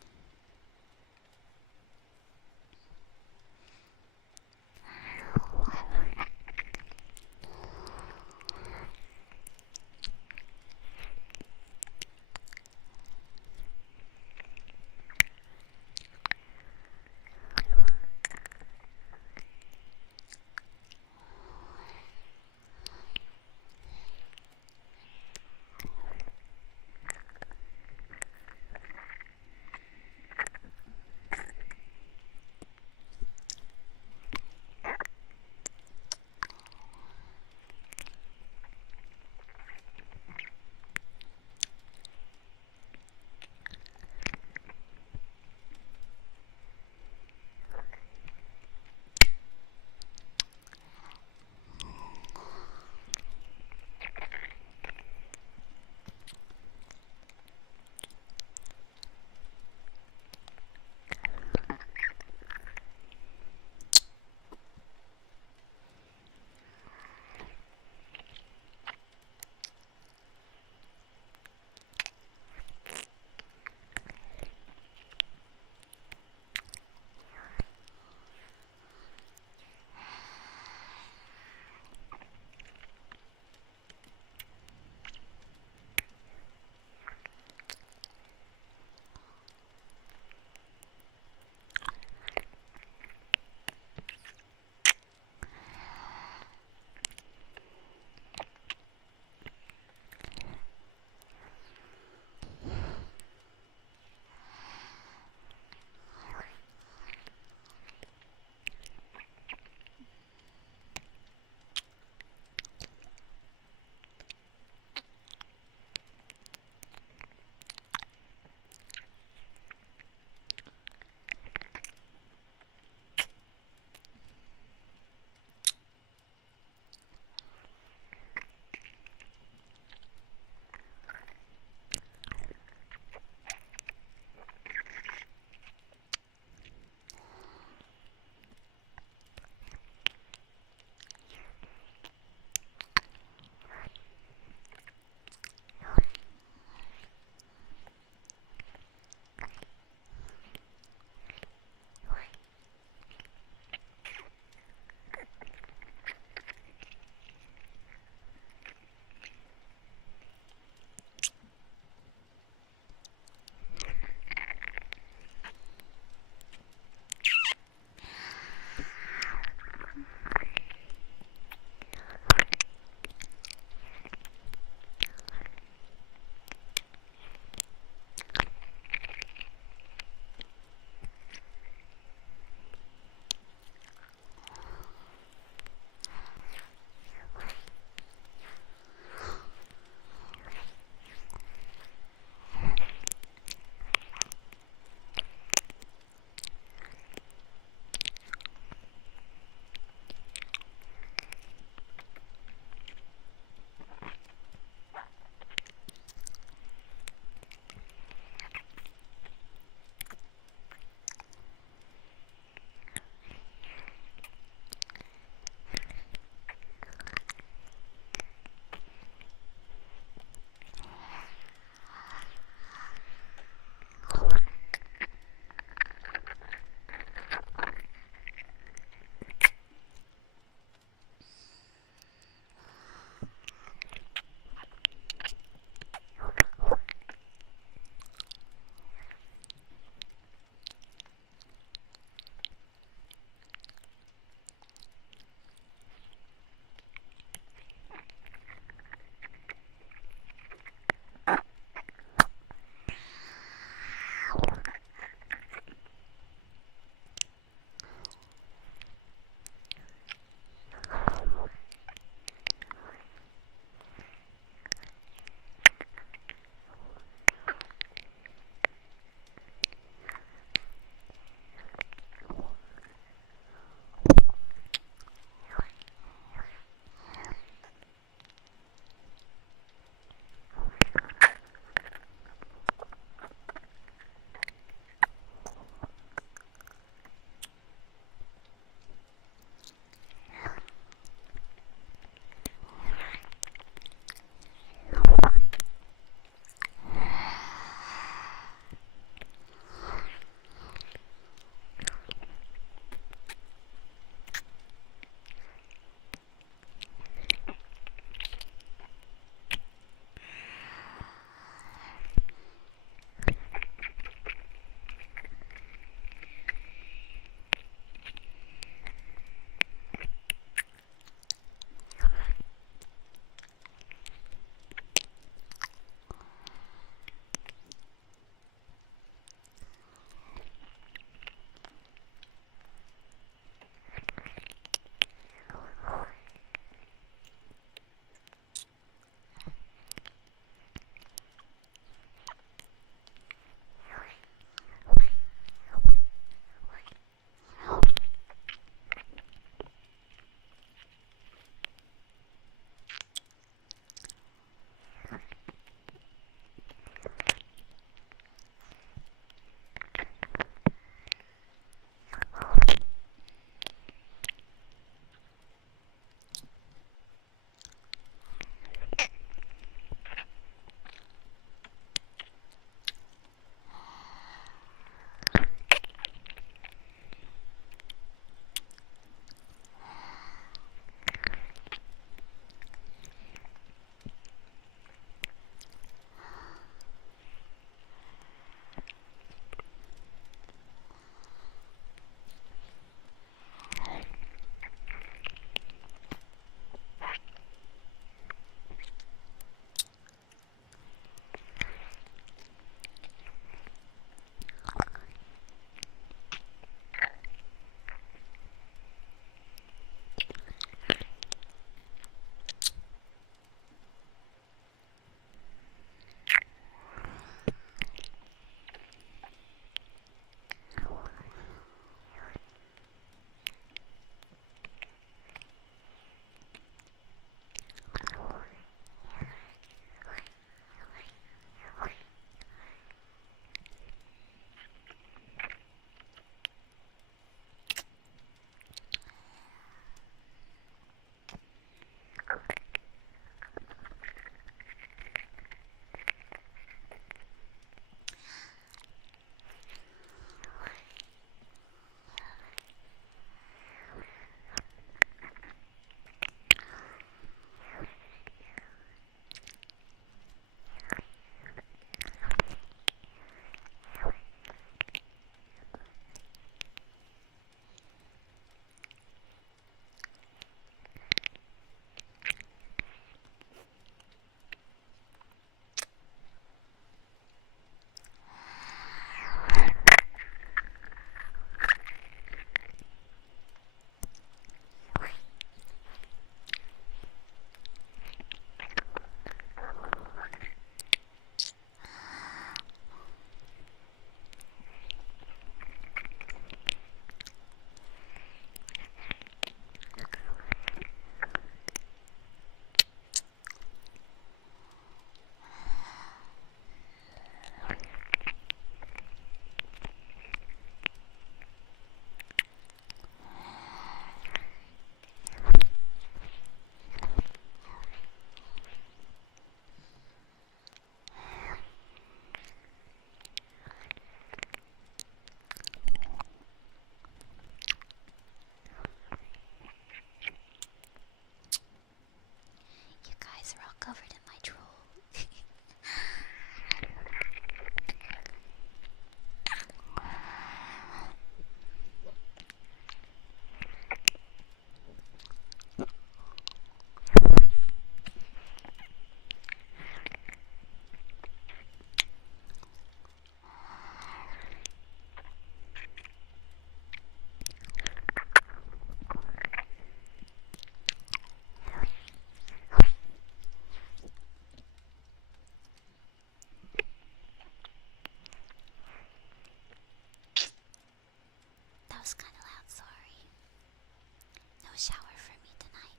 shower for me tonight.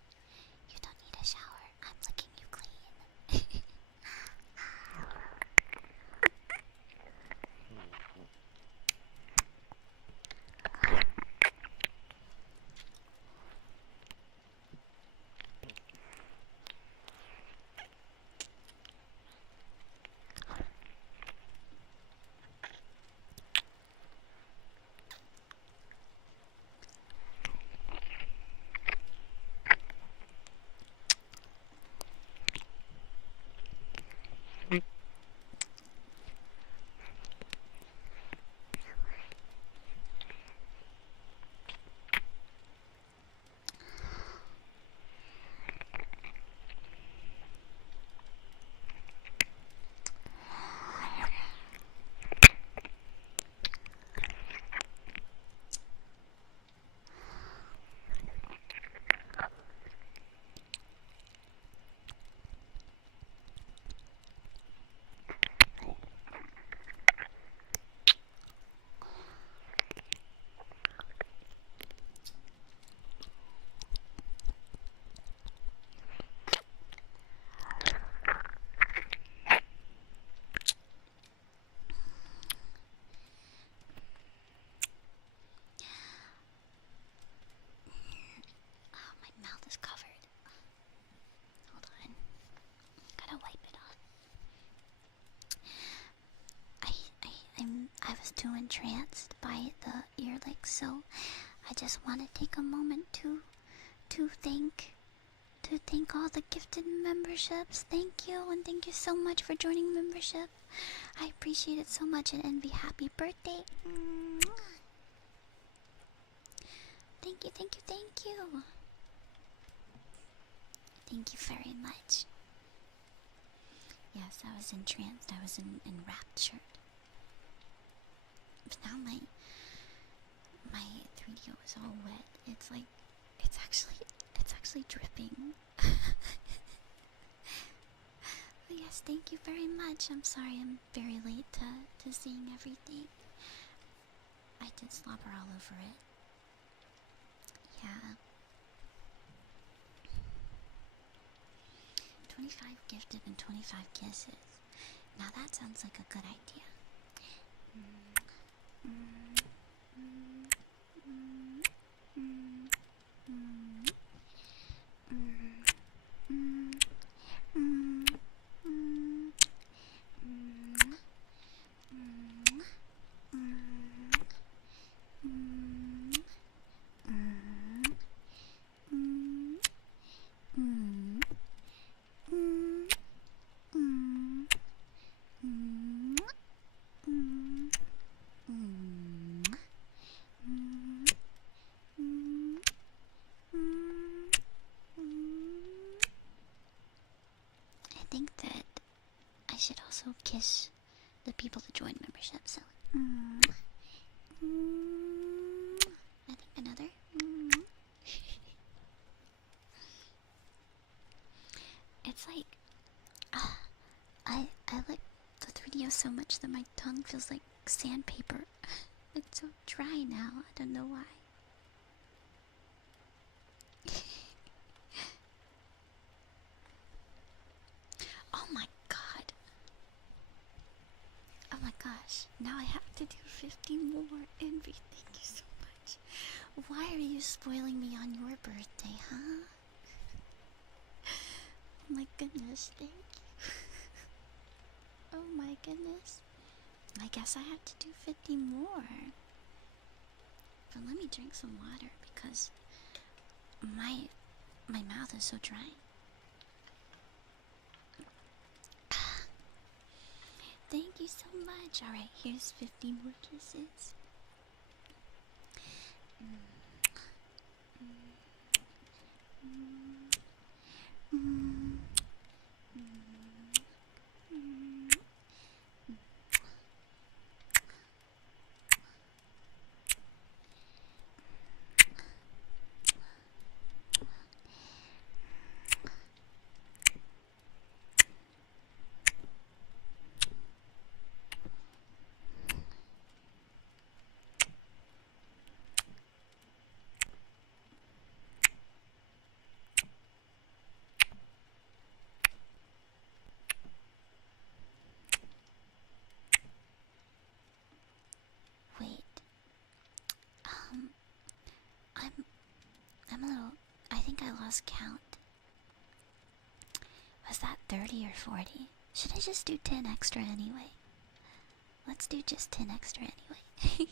You don't need a shower. I'm licking you clean. My mouth is covered. Hold on. Gotta wipe it off. I was too entranced by the ear licks, so I just want to take a moment to thank all the gifted memberships. Thank you, and thank you so much for joining membership. I appreciate it so much, and Envy, happy birthday. Thank you, thank you, thank you. Thank you very much. Yes, I was entranced. I was enraptured. But now my 3DO is all wet. It's like it's actually dripping. Yes, thank you very much. I'm sorry I'm very late to seeing everything. I did slobber all over it. Yeah. 25 gifted and 25 kisses. Now that sounds like a good idea. I think that I should also kiss the people that join membership, so I think another It's like I like the 3DO so much that my tongue feels like sandpaper. It's so dry now. I don't know why. Oh my god. Oh my gosh. Now I have to do 50 more. Envy, thank you so much. Why are you spoiling me on your birthday, huh? Oh my goodness, thank you. Oh my goodness. I guess I have to do 50 more. But let me drink some water because my mouth is so dry. Thank you so much. Alright, here's 50 more kisses. Um, I'm I'm a little. I think I lost count. Was that 30 or 40? Should I just do 10 extra anyway? Let's do just 10 extra anyway.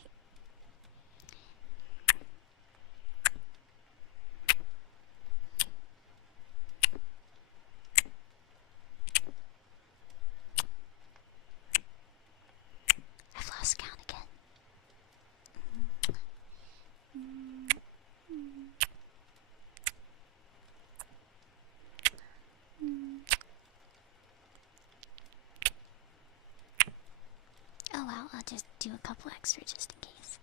I've lost count again. Oh well, I'll just do a couple extra just in case.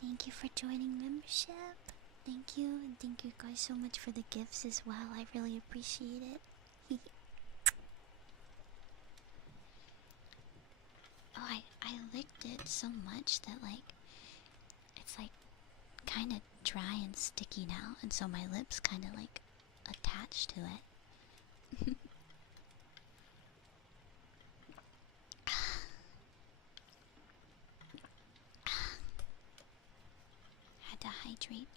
Thank you for joining membership. Thank you, and thank you guys so much for the gifts as well. I really appreciate it. Oh, I licked it so much that it's kind of dry and sticky now, and so my lips kind of attached to it. Had to hydrate.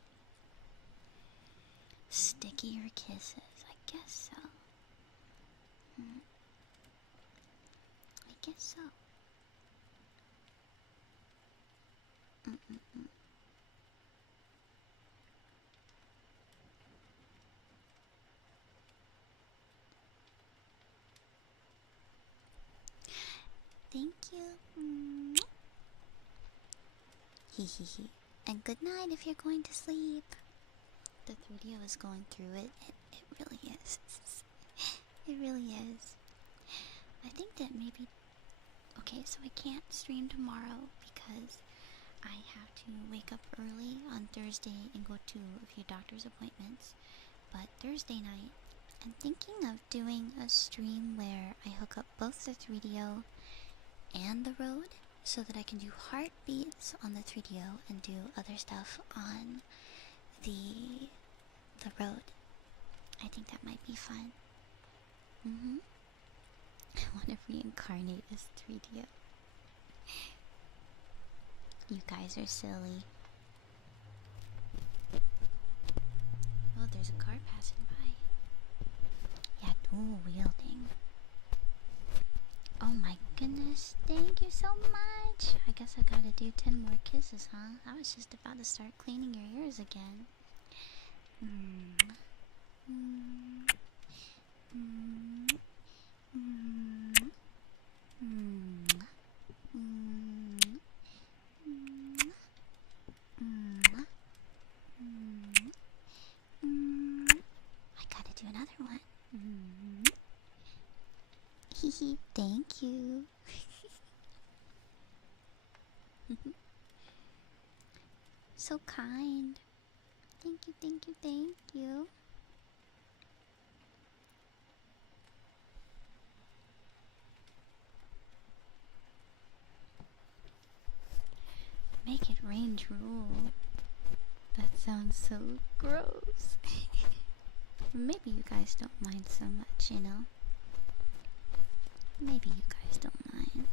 Stickier kisses, I guess so. I guess so. Thank you. Hee. And good night if you're going to sleep. The 3DO is going through it. It really is. It really is. I think that maybe... Okay, so I can't stream tomorrow because I have to wake up early on Thursday and go to a few doctor's appointments. But Thursday night, I'm thinking of doing a stream where I hook up both the 3DO and the road so that I can do heartbeats on the 3DO and do other stuff on the road. I think that might be fun. I want to reincarnate as 3DO. You guys are silly. Oh, there's a car passing by. Yeah, dual wielding. Oh my goodness, thank you so much. I guess I gotta do 10 more kisses, huh? I was just about to start cleaning your ears again. I gotta do another one. Hehe, thank you. So kind. Thank you, thank you, thank you. Make it rain drool. That sounds so gross. Maybe you guys don't mind so much, you know? Maybe you guys don't mind.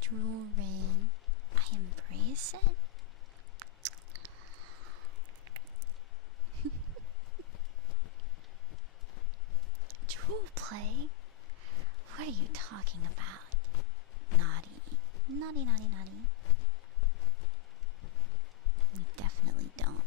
Drool rain. I embrace it. Drool play? What are you talking about? Naughty. Naughty, naughty, naughty. We definitely don't.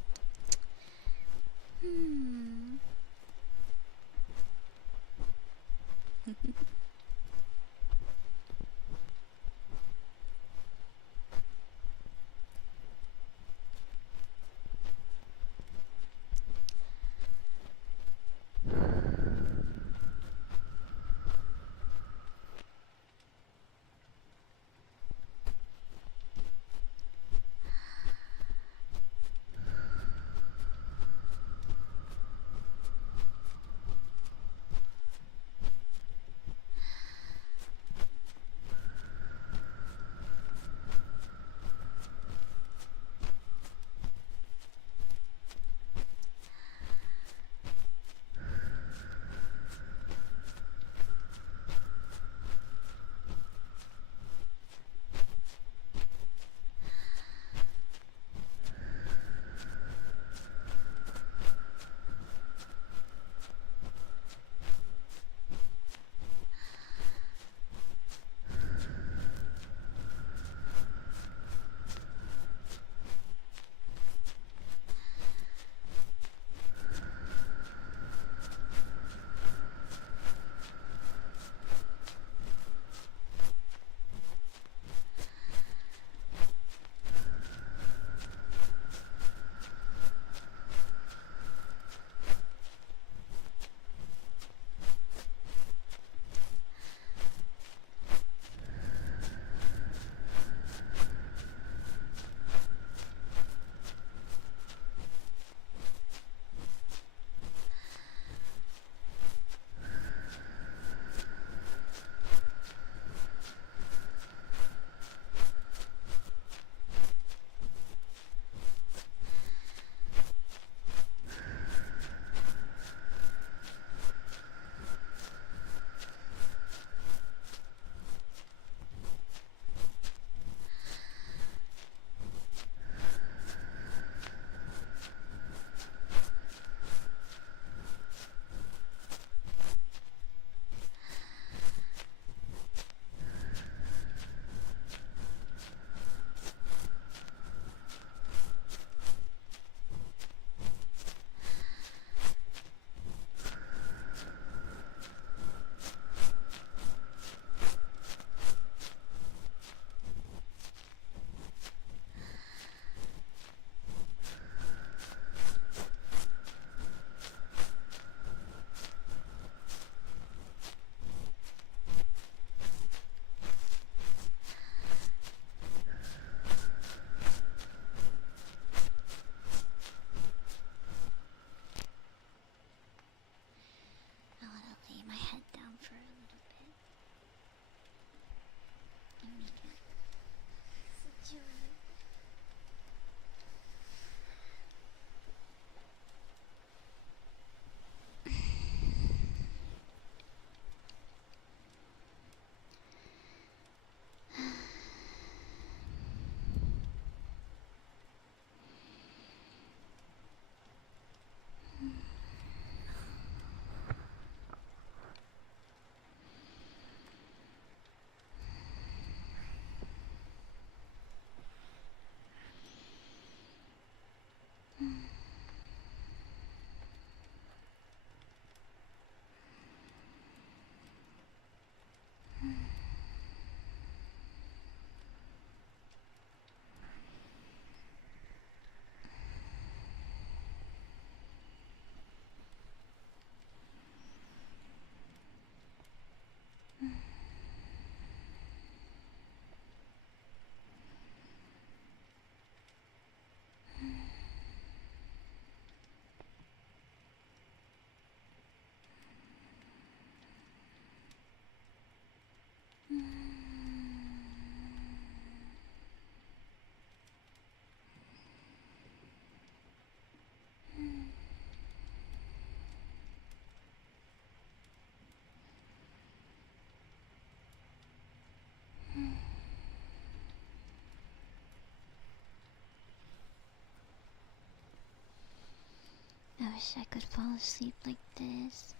wish I could fall asleep like this,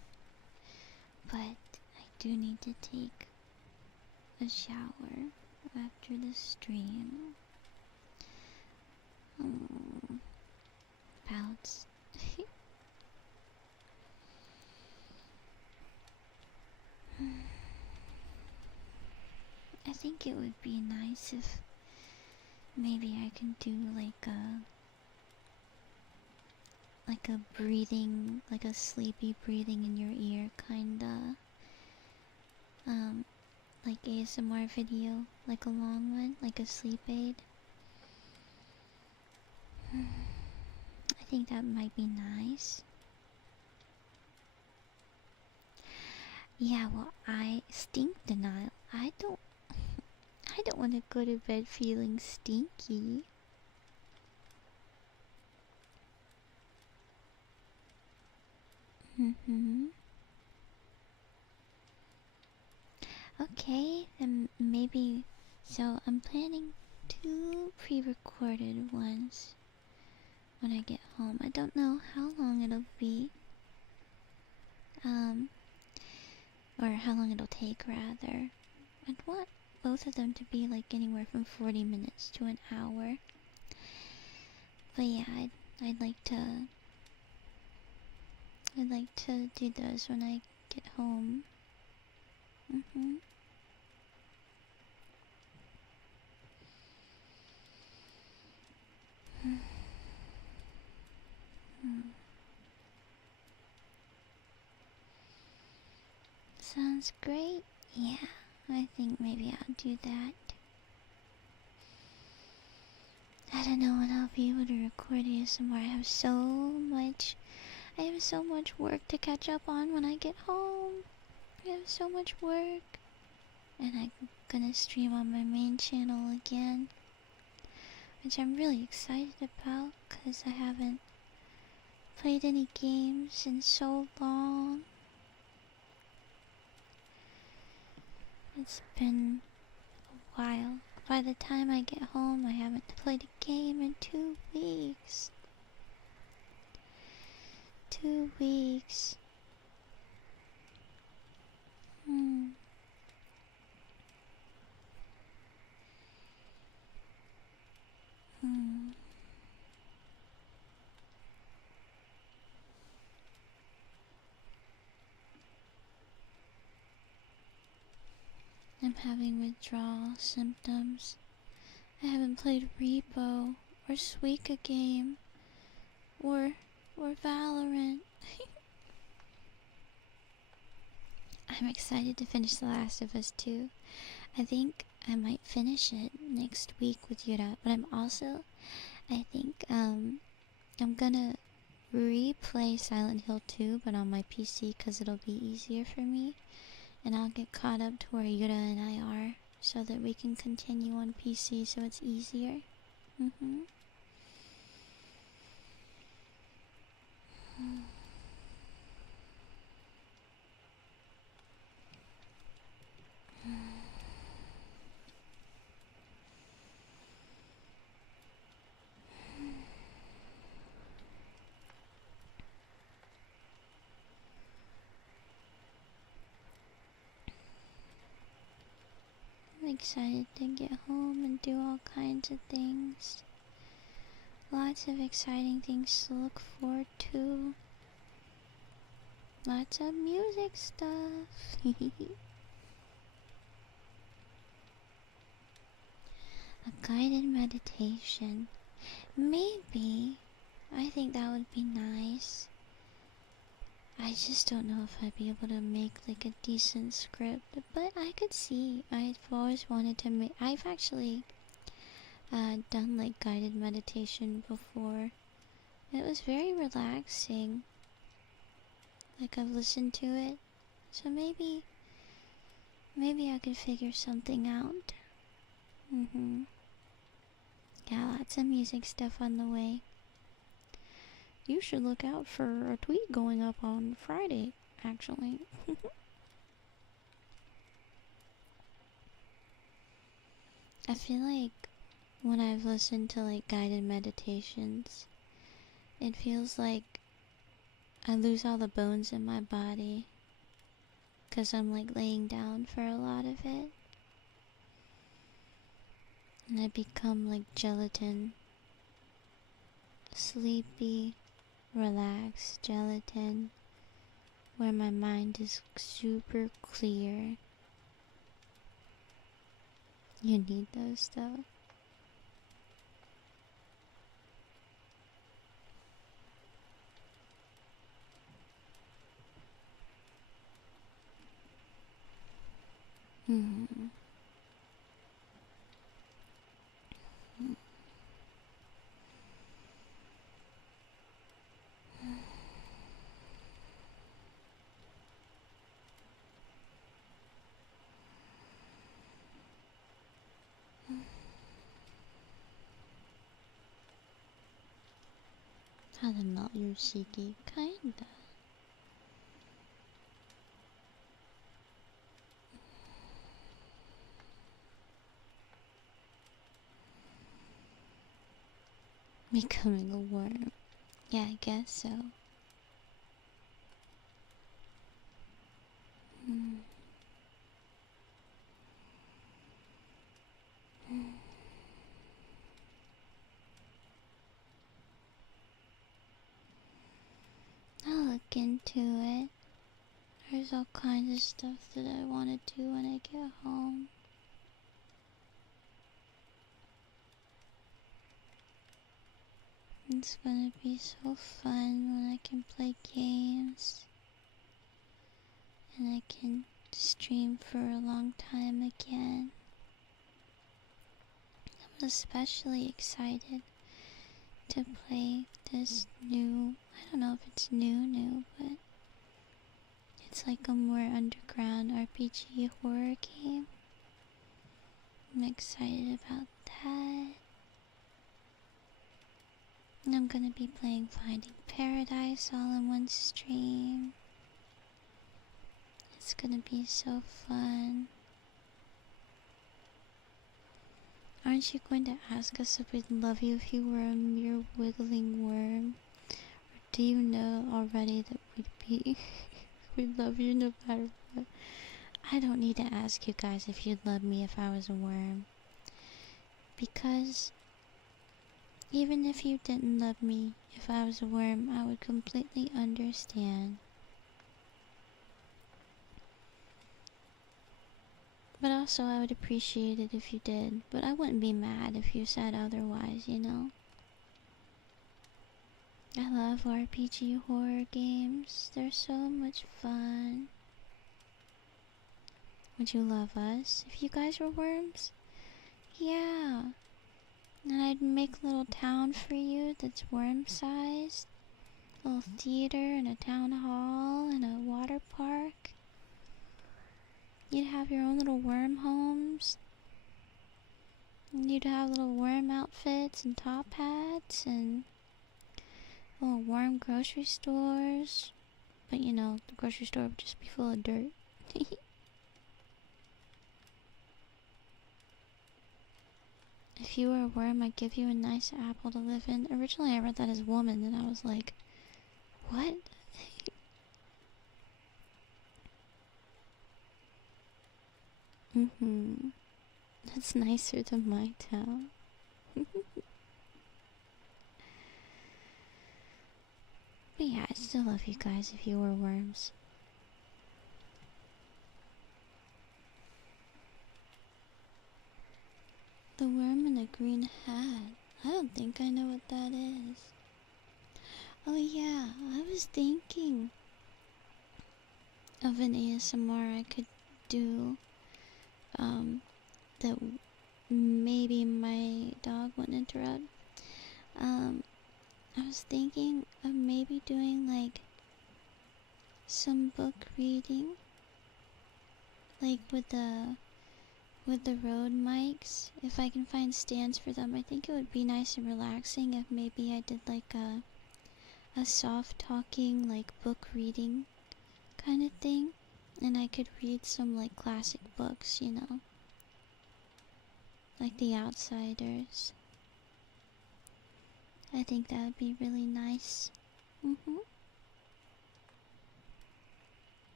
but I do need to take a shower after the stream. Pouts. I think it would be nice if maybe I can do like a breathing, like a sleepy breathing in your ear kinda like ASMR video, like a long one, like a sleep aid. I think that might be nice. Yeah, well, I stink denial. I don't want to go to bed feeling stinky. Okay, then maybe. So I'm planning 2 pre-recorded ones when I get home. I don't know how long it'll be. Or how long it'll take, rather. I'd want both of them to be like anywhere from 40 minutes to an hour. But yeah, I'd like to do those when I get home. Sounds great. Yeah, I think maybe I'll do that. I don't know when I'll be able to record ASMR. I have so much work to catch up on when I get home. I have so much work. And I'm gonna stream on my main channel again, which I'm really excited about because I haven't played any games in so long. It's been a while. By the time I get home, I haven't played a game in 2 weeks. 2 weeks. I'm having withdrawal symptoms. I haven't played Repo or Suika game or Valorant. I'm excited to finish The Last of Us 2. I think I might finish it next week with Yura, but I think I'm gonna replay Silent Hill 2, but on my PC because it'll be easier for me. And I'll get caught up to where Yura and I are so that we can continue on PC so it's easier. I'm excited to get home and do all kinds of things. Lots of exciting things to look forward to. Lots of music stuff. A guided meditation. Maybe. I think that would be nice. I just don't know if I'd be able to make like a decent script, but I could see. I've always wanted to make. I've actually done like guided meditation before. It was very relaxing. Like I've listened to it, so maybe I could figure something out. Yeah, lots of music stuff on the way. You should look out for a tweet going up on Friday, actually. I feel like when I've listened to like guided meditations, it feels like I lose all the bones in my body because I'm like laying down for a lot of it. And I become like gelatin. Sleepy, relaxed gelatin. Where my mind is super clear. You need those though. Hmm. How to melt your cheeky? Kinda. Becoming a worm. Yeah, I guess so. Mm. I'll look into it. There's all kinds of stuff that I want to do when I get home. It's gonna be so fun when I can play games. And I can stream for a long time again. I'm especially excited to play this new, I don't know if it's new, but it's like a more underground RPG horror game. I'm excited about that. And I'm gonna be playing Finding Paradise all in one stream. It's gonna be so fun. Aren't you going to ask us if we'd love you if you were a mere wiggling worm? Or do you know already that we'd love you no matter what? I don't need to ask you guys if you'd love me if I was a worm. Because even if you didn't love me if I was a worm, I would completely understand. But also I would appreciate it if you did. But I wouldn't be mad if you said otherwise, you know? I love RPG horror games. They're so much fun. Would you love us if you guys were worms? Yeah. And I'd make a little town for you that's worm-sized. A little theater and a town hall and a water park. You'd have your own little worm homes. And you'd have little worm outfits and top hats and little worm grocery stores. But you know, the grocery store would just be full of dirt. If you were a worm, I'd give you a nice apple to live in. Originally, I read that as woman, and I was like, what? That's nicer than my town. But yeah, I'd still love you guys if you were worms. The worm in a green hat. I don't think I know what that is. Oh yeah, I was thinking of an ASMR I could do. That maybe my dog wouldn't interrupt. I was thinking of maybe doing like some book reading, like with the Rode mics. If I can find stands for them, I think it would be nice and relaxing if maybe I did like a soft talking like book reading kind of thing, and I could read some like classic books, you know, like The Outsiders. I think that would be really nice.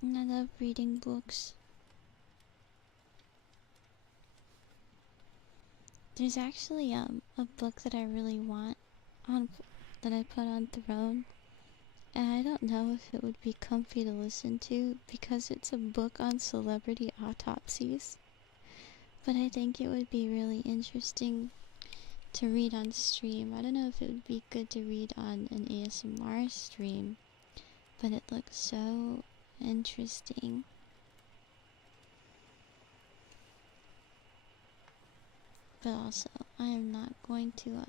And I love reading books. There's actually a book that I really want on that I put on Throne, and I don't know if it would be comfy to listen to because it's a book on celebrity autopsies. But I think it would be really interesting to read on stream. I don't know if it would be good to read on an ASMR stream, but it looks so interesting. But also, I am not going to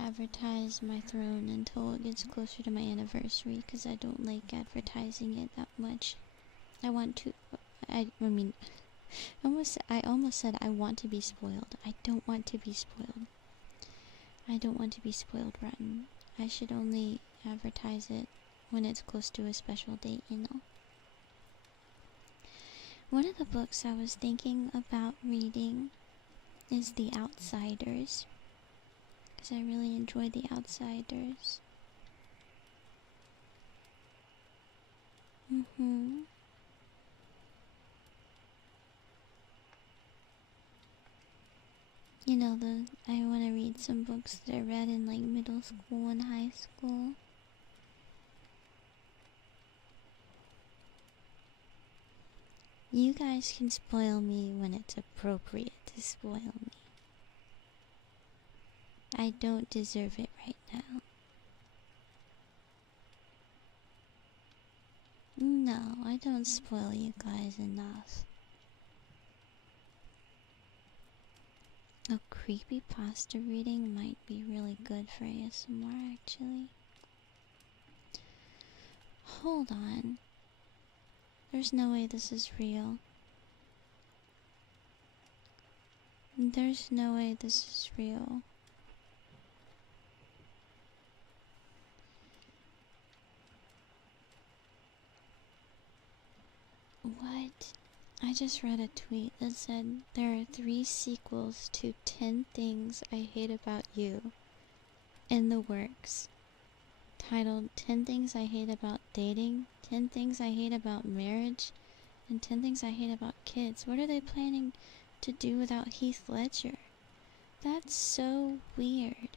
advertise my Throne until it gets closer to my anniversary, because I don't like advertising it that much. I want to, I mean, I almost said I want to be spoiled. I don't want to be spoiled. I don't want to be spoiled rotten. I should only advertise it when it's close to a special date, you know. One of the books I was thinking about reading is The Outsiders, because I really enjoy The Outsiders. You know, I want to read some books that I read in like middle school and high school. You guys can spoil me when it's appropriate to spoil me. I don't deserve it right now. No, I don't spoil you guys enough. A creepypasta reading might be really good for ASMR, actually. Hold on. There's no way this is real. There's no way this is real. What? I just read a tweet that said there are 3 sequels to 10 Things I Hate About You in the works. Titled 10 Things I Hate About Dating, 10 Things I Hate About Marriage, and 10 Things I Hate About Kids. What are they planning to do without Heath Ledger? That's so weird.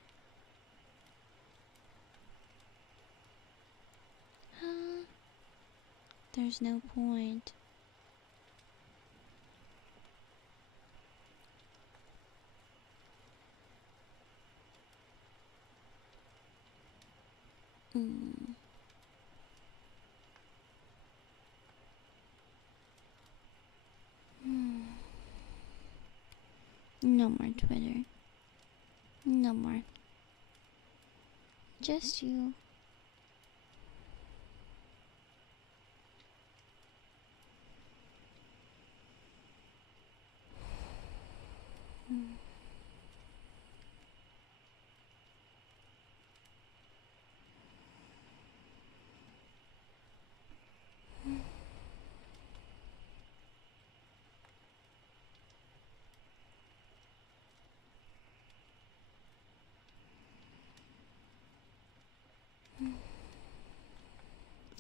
Huh? There's no point. No more Twitter. No more. Just you.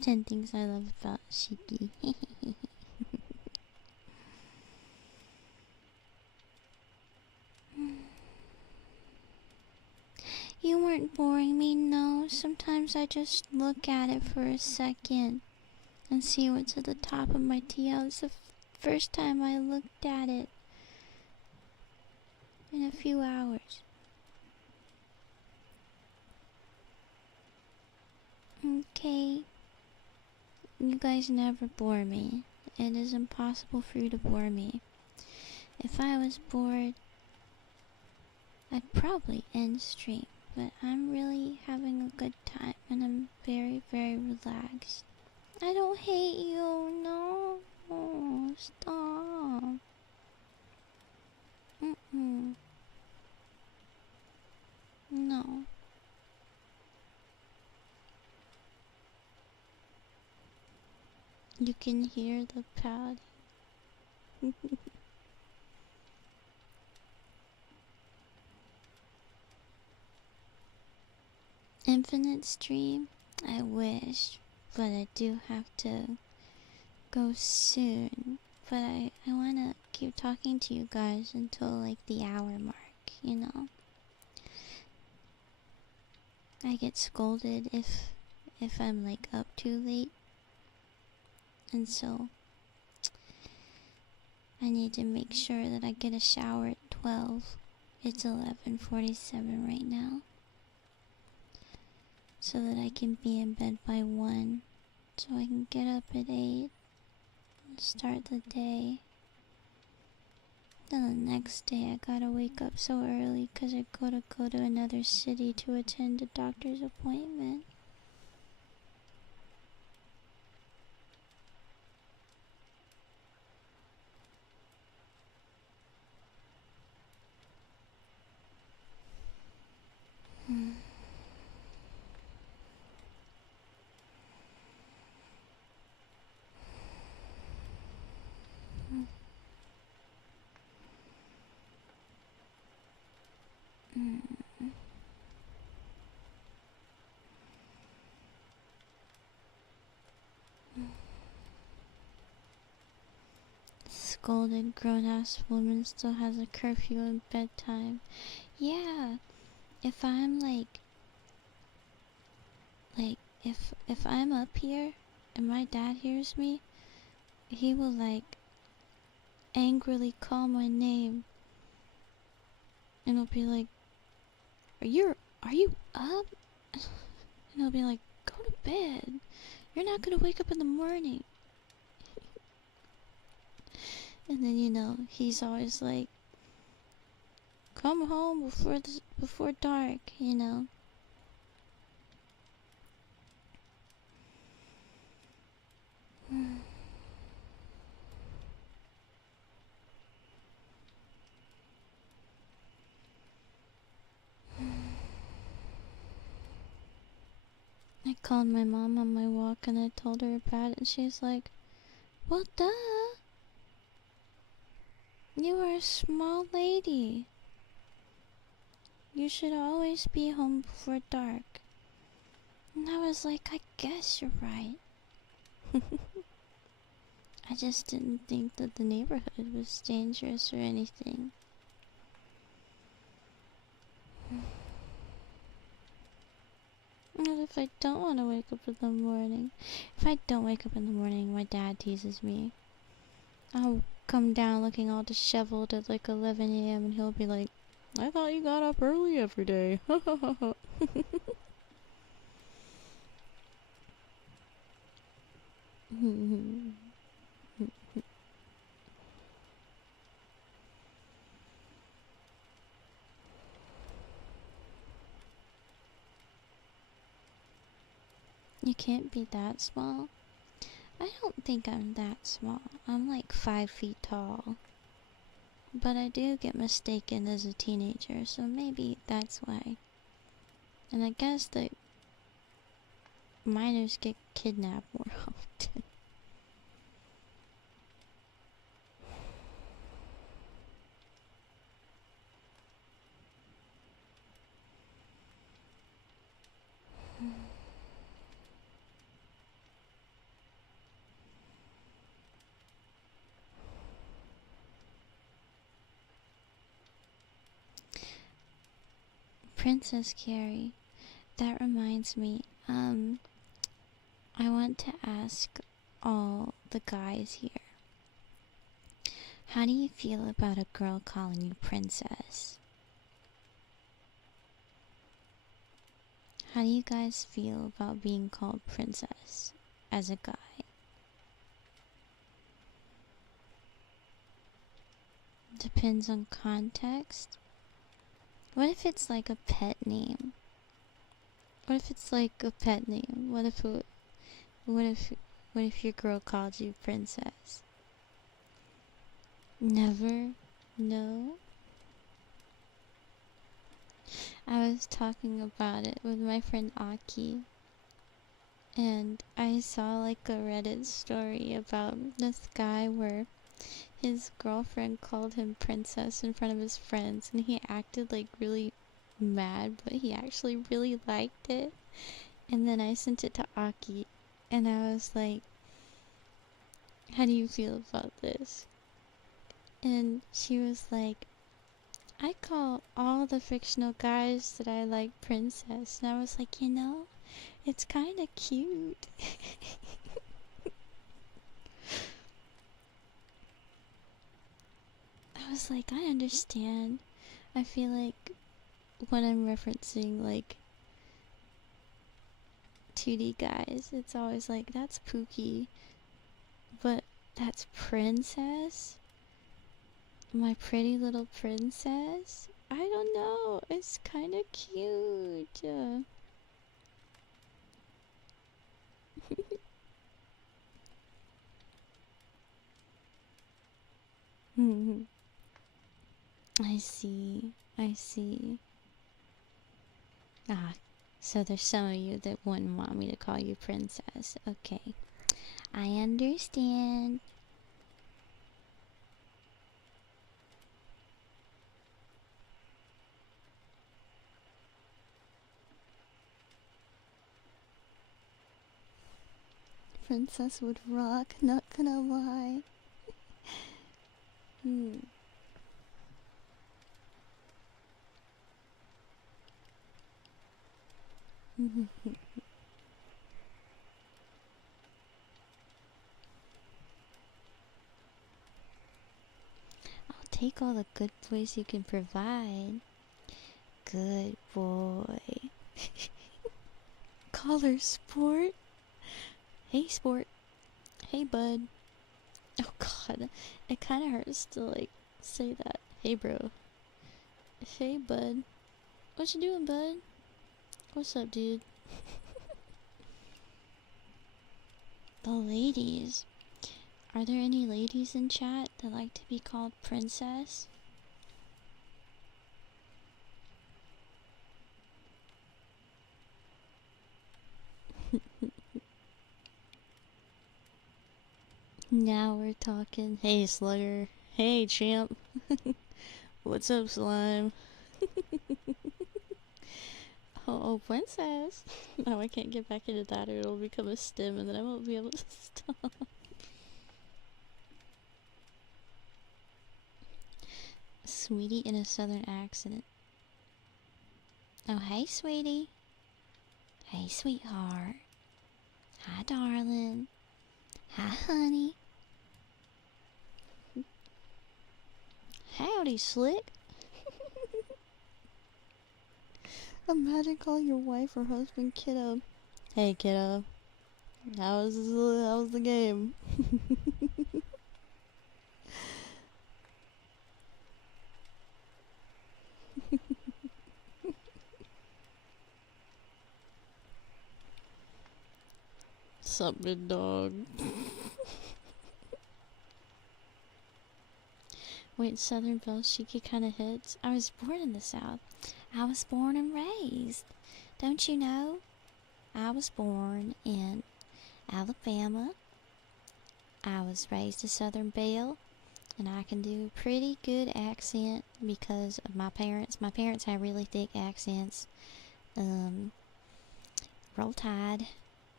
Ten things I love about Shiki. You weren't boring me, no. Sometimes I just look at it for a second and see what's at the top of my TL. It's the first time I looked at it in a few hours. Okay. You guys never bore me. It is impossible for you to bore me. If I was bored, I'd probably end stream. But I'm really having a good time and I'm very, very relaxed. I don't hate you, no. Oh, stop. No. You can hear the pad. Infinite stream? I wish. but I do have to go soon. But I wanna keep talking to you guys until like the hour mark, you know? I get scolded if I'm like up too late. And so I need to make sure that I get a shower at 12. It's 11:47 right now. So that I can be in bed by 1. So I can get up at 8 and start the day. Then the next day I gotta wake up so early because I gotta go to another city to attend a doctor's appointment. Scolded grown-ass woman still has a curfew and bedtime. Yeah, if I'm if I'm up here and my dad hears me, he will like angrily call my name and he'll be like, are you up? And I'll be like, go to bed. You're not gonna wake up in the morning. And then, you know, he's always like, come home before dark, you know. I called my mom on my walk and I told her about it and she's like, well, duh. You are a small lady. You should always be home before dark. And I was like, I guess you're right. I just didn't think that the neighborhood was dangerous or anything. And if I don't want to wake up in the morning, if I don't wake up in the morning, my dad teases me. I'll come down looking all disheveled at like 11 a.m. and he'll be like, I thought you got up early every day. You can't be that small. I don't think I'm that small. I'm like 5 feet tall. But I do get mistaken as a teenager, so maybe that's why. And I guess that minors get kidnapped more often. Princess Carrie, that reminds me, I want to ask all the guys here. How do you feel about a girl calling you princess? How do you guys feel about being called princess as a guy? Depends on context. What if it's like a pet name? What if it's like a pet name? What if your girl called you princess? Never? No? I was talking about it with my friend Aki, and I saw like a Reddit story about this guy where his girlfriend called him princess in front of his friends, and he acted like really mad, but he actually really liked it. And then I sent it to Aki, And I was like, how do you feel about this? And she was like, I call all the fictional guys that I like princess. And I was like, it's kind of cute. I was like, I understand. I feel like when I'm referencing like 2D guys, it's always like, that's Pookie, but that's princess? My pretty little princess? I don't know, it's kind of cute. I see, I see. Ah, so there's some of you that wouldn't want me to call you princess. Okay, I understand. Princess would rock, not gonna lie. I'll take all the good boys you can provide. Good boy. Collar sport? Hey, sport. Hey, bud. Oh, God. It kind of hurts to, like, say that. Hey, bro. Hey, bud. What you doing, bud? What's up, dude? The ladies. Are there any ladies in chat that like to be called princess? Now we're talking. Hey, slugger. Hey, champ. What's up, slime? Oh, princess. No, I can't get back into that or it'll become a stim and then I won't be able to stop. Sweetie in a southern accent. Oh, hey, sweetie. Hey, sweetheart. Hi, darling. Hi, honey. Howdy, slick. Imagine calling your wife or husband kiddo. Hey, kiddo. How was the game? Sup, big dog? Wait, Southern Belle Chica kind of hits. I was born in the South. I was born and raised. Don't you know? I was born in Alabama. I was raised a Southern Belle, and I can do a pretty good accent because of my parents. My parents have really thick accents. Roll Tide,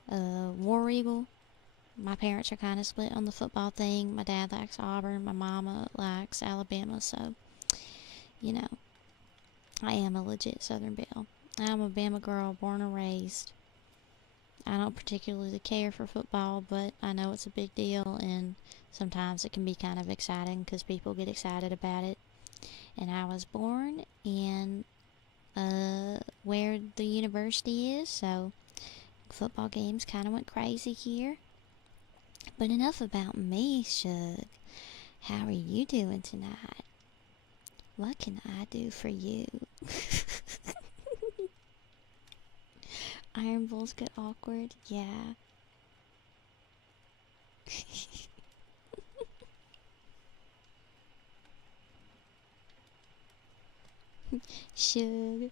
War Eagle. My parents are kind of split on the football thing. My dad likes Auburn. My mama likes Alabama. So, you know, I am a legit Southern Belle. I'm a Bama girl, born and raised. I don't particularly care for football, but I know it's a big deal, and sometimes it can be kind of exciting because people get excited about it. And I was born in where the university is, so football games kind of went crazy here. But enough about me, Shug. How are you doing tonight? What can I do for you? Iron Bulls get awkward? Yeah. Shug.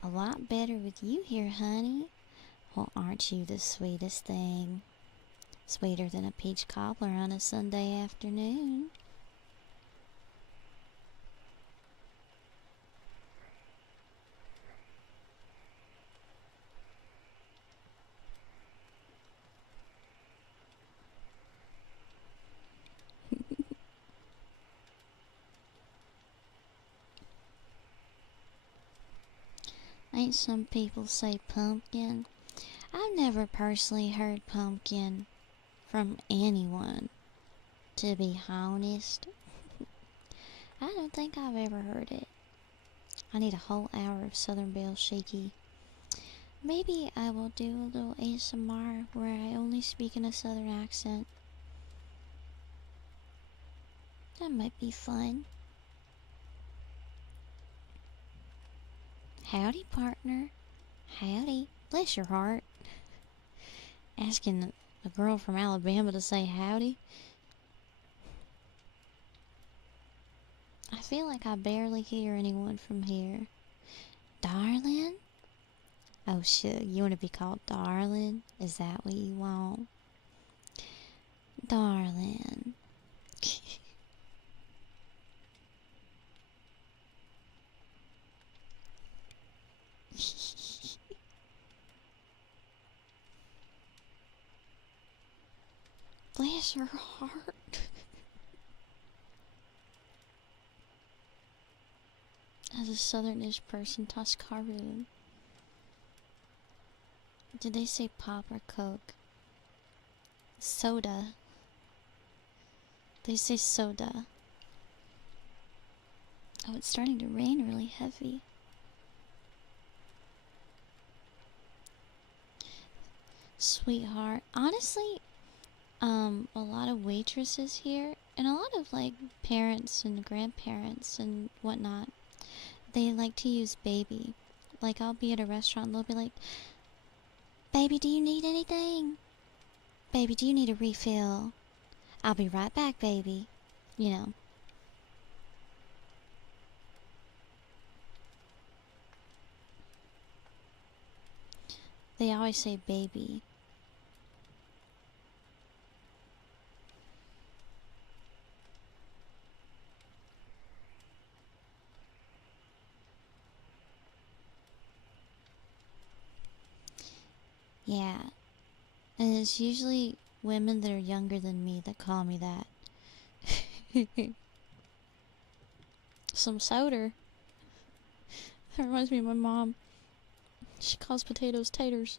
A lot better with you here, honey. Well, aren't you the sweetest thing? Sweeter than a peach cobbler on a Sunday afternoon. Ain't some people say pumpkin? I've never personally heard pumpkin from anyone, to be honest. I don't think I've ever heard it. I need a whole hour of Southern Belle Shaky. Maybe I will do a little ASMR where I only speak in a Southern accent. That might be fun. Howdy, partner. Howdy. Bless your heart. Asking a girl from Alabama to say howdy. I feel like I barely hear anyone from here. Darling? Oh shit, you want to be called darling? Is that what you want? Darling. Bless her heart. As a southernish person, Toscaroon. Did they say pop or coke? Soda. They say soda. Oh, it's starting to rain really heavy. Sweetheart. Honestly, a lot of waitresses here, and a lot of, like, parents and grandparents and whatnot, they like to use baby. Like, I'll be at a restaurant and they'll be like, baby, do you need anything? Baby, do you need a refill? I'll be right back, baby. You know. They always say baby. Yeah. And it's usually women that are younger than me that call me that. Some soda. That reminds me of my mom. She calls potatoes taters.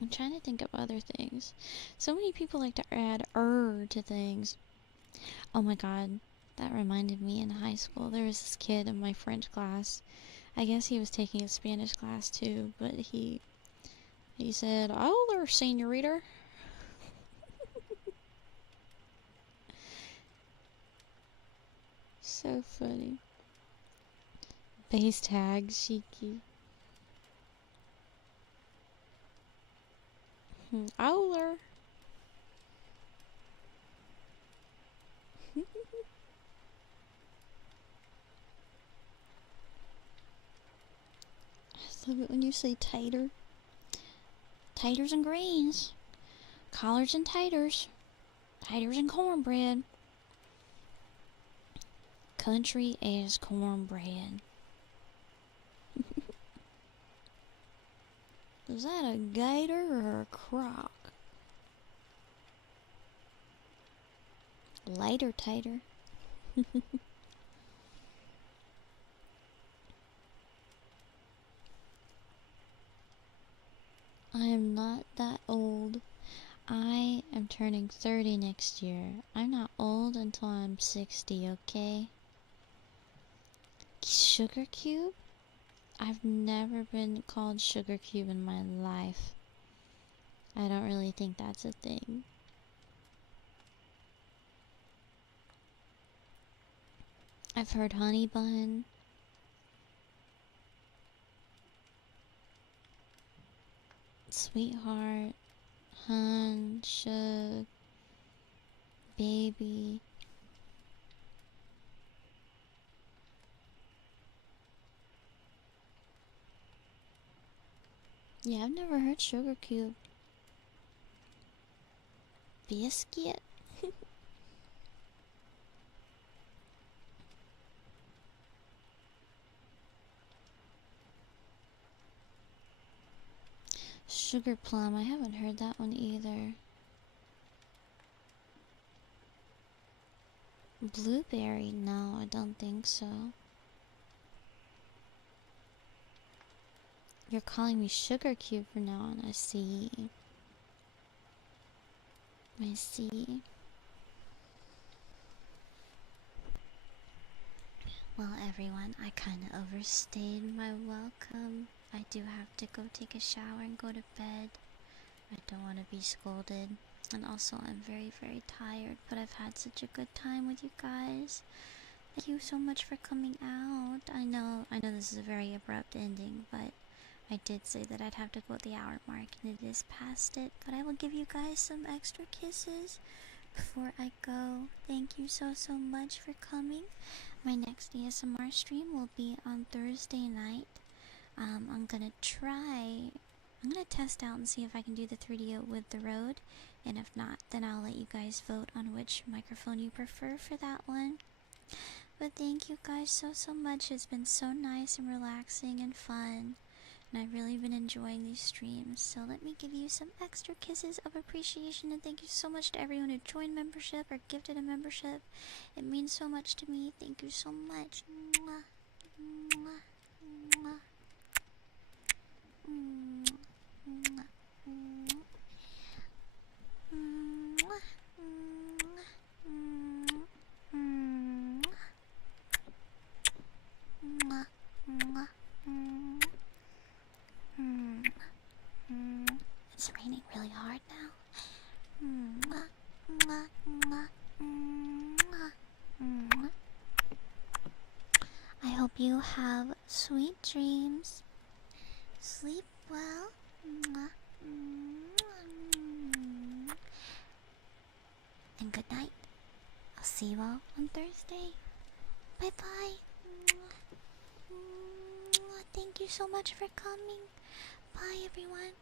I'm trying to think of other things. So many people like to add to things. Oh my god, that reminded me in high school. There was this kid in my French class. I guess he was taking a Spanish class too, but he said, "Oh, there, señorita." So funny. Base tag, cheeky. Owler. I love it when you say tater. Taters and greens. Collards and taters. Taters and cornbread. Country as cornbread. Is that a gator or a croc? Later, tater. I am not that old. I am turning 30 next year. I'm not old until I'm 60, okay? Sugar cube? I've never been called sugar cube in my life. I don't really think that's a thing. I've heard honey bun. Sweetheart. Hun. Shug. Baby. Yeah, I've never heard sugar cube. Biscuit? Sugar plum, I haven't heard that one either. Blueberry? No, I don't think so. You're calling me Sugar Cube from now on. I see. I see. Well, everyone, I kind of overstayed my welcome. I do have to go take a shower and go to bed. I don't want to be scolded. And also, I'm very, very tired, but I've had such a good time with you guys. Thank you so much for coming out. I know this is a very abrupt ending, but I did say that I'd have to go at the hour mark, and it is past it. But I will give you guys some extra kisses before I go. Thank you so, so much for coming. My next ASMR stream will be on Thursday night. I'm gonna test out and see if I can do the 3D with the Rode, and if not, then I'll let you guys vote on which microphone you prefer for that one. But thank you guys so, so much. It's been so nice and relaxing and fun, and I've really been enjoying these streams. So let me give you some extra kisses of appreciation, and thank you so much to everyone who joined membership or gifted a membership. It means so much to me. Thank you so much. Mwah. Mwah. Mwah. Mwah. Mwah. Mwah. Mwah. Mwah. It's raining really hard now. I hope you have sweet dreams. Sleep well. And good night. I'll see you all on Thursday. Bye bye. Thank you so much for coming. Bye everyone.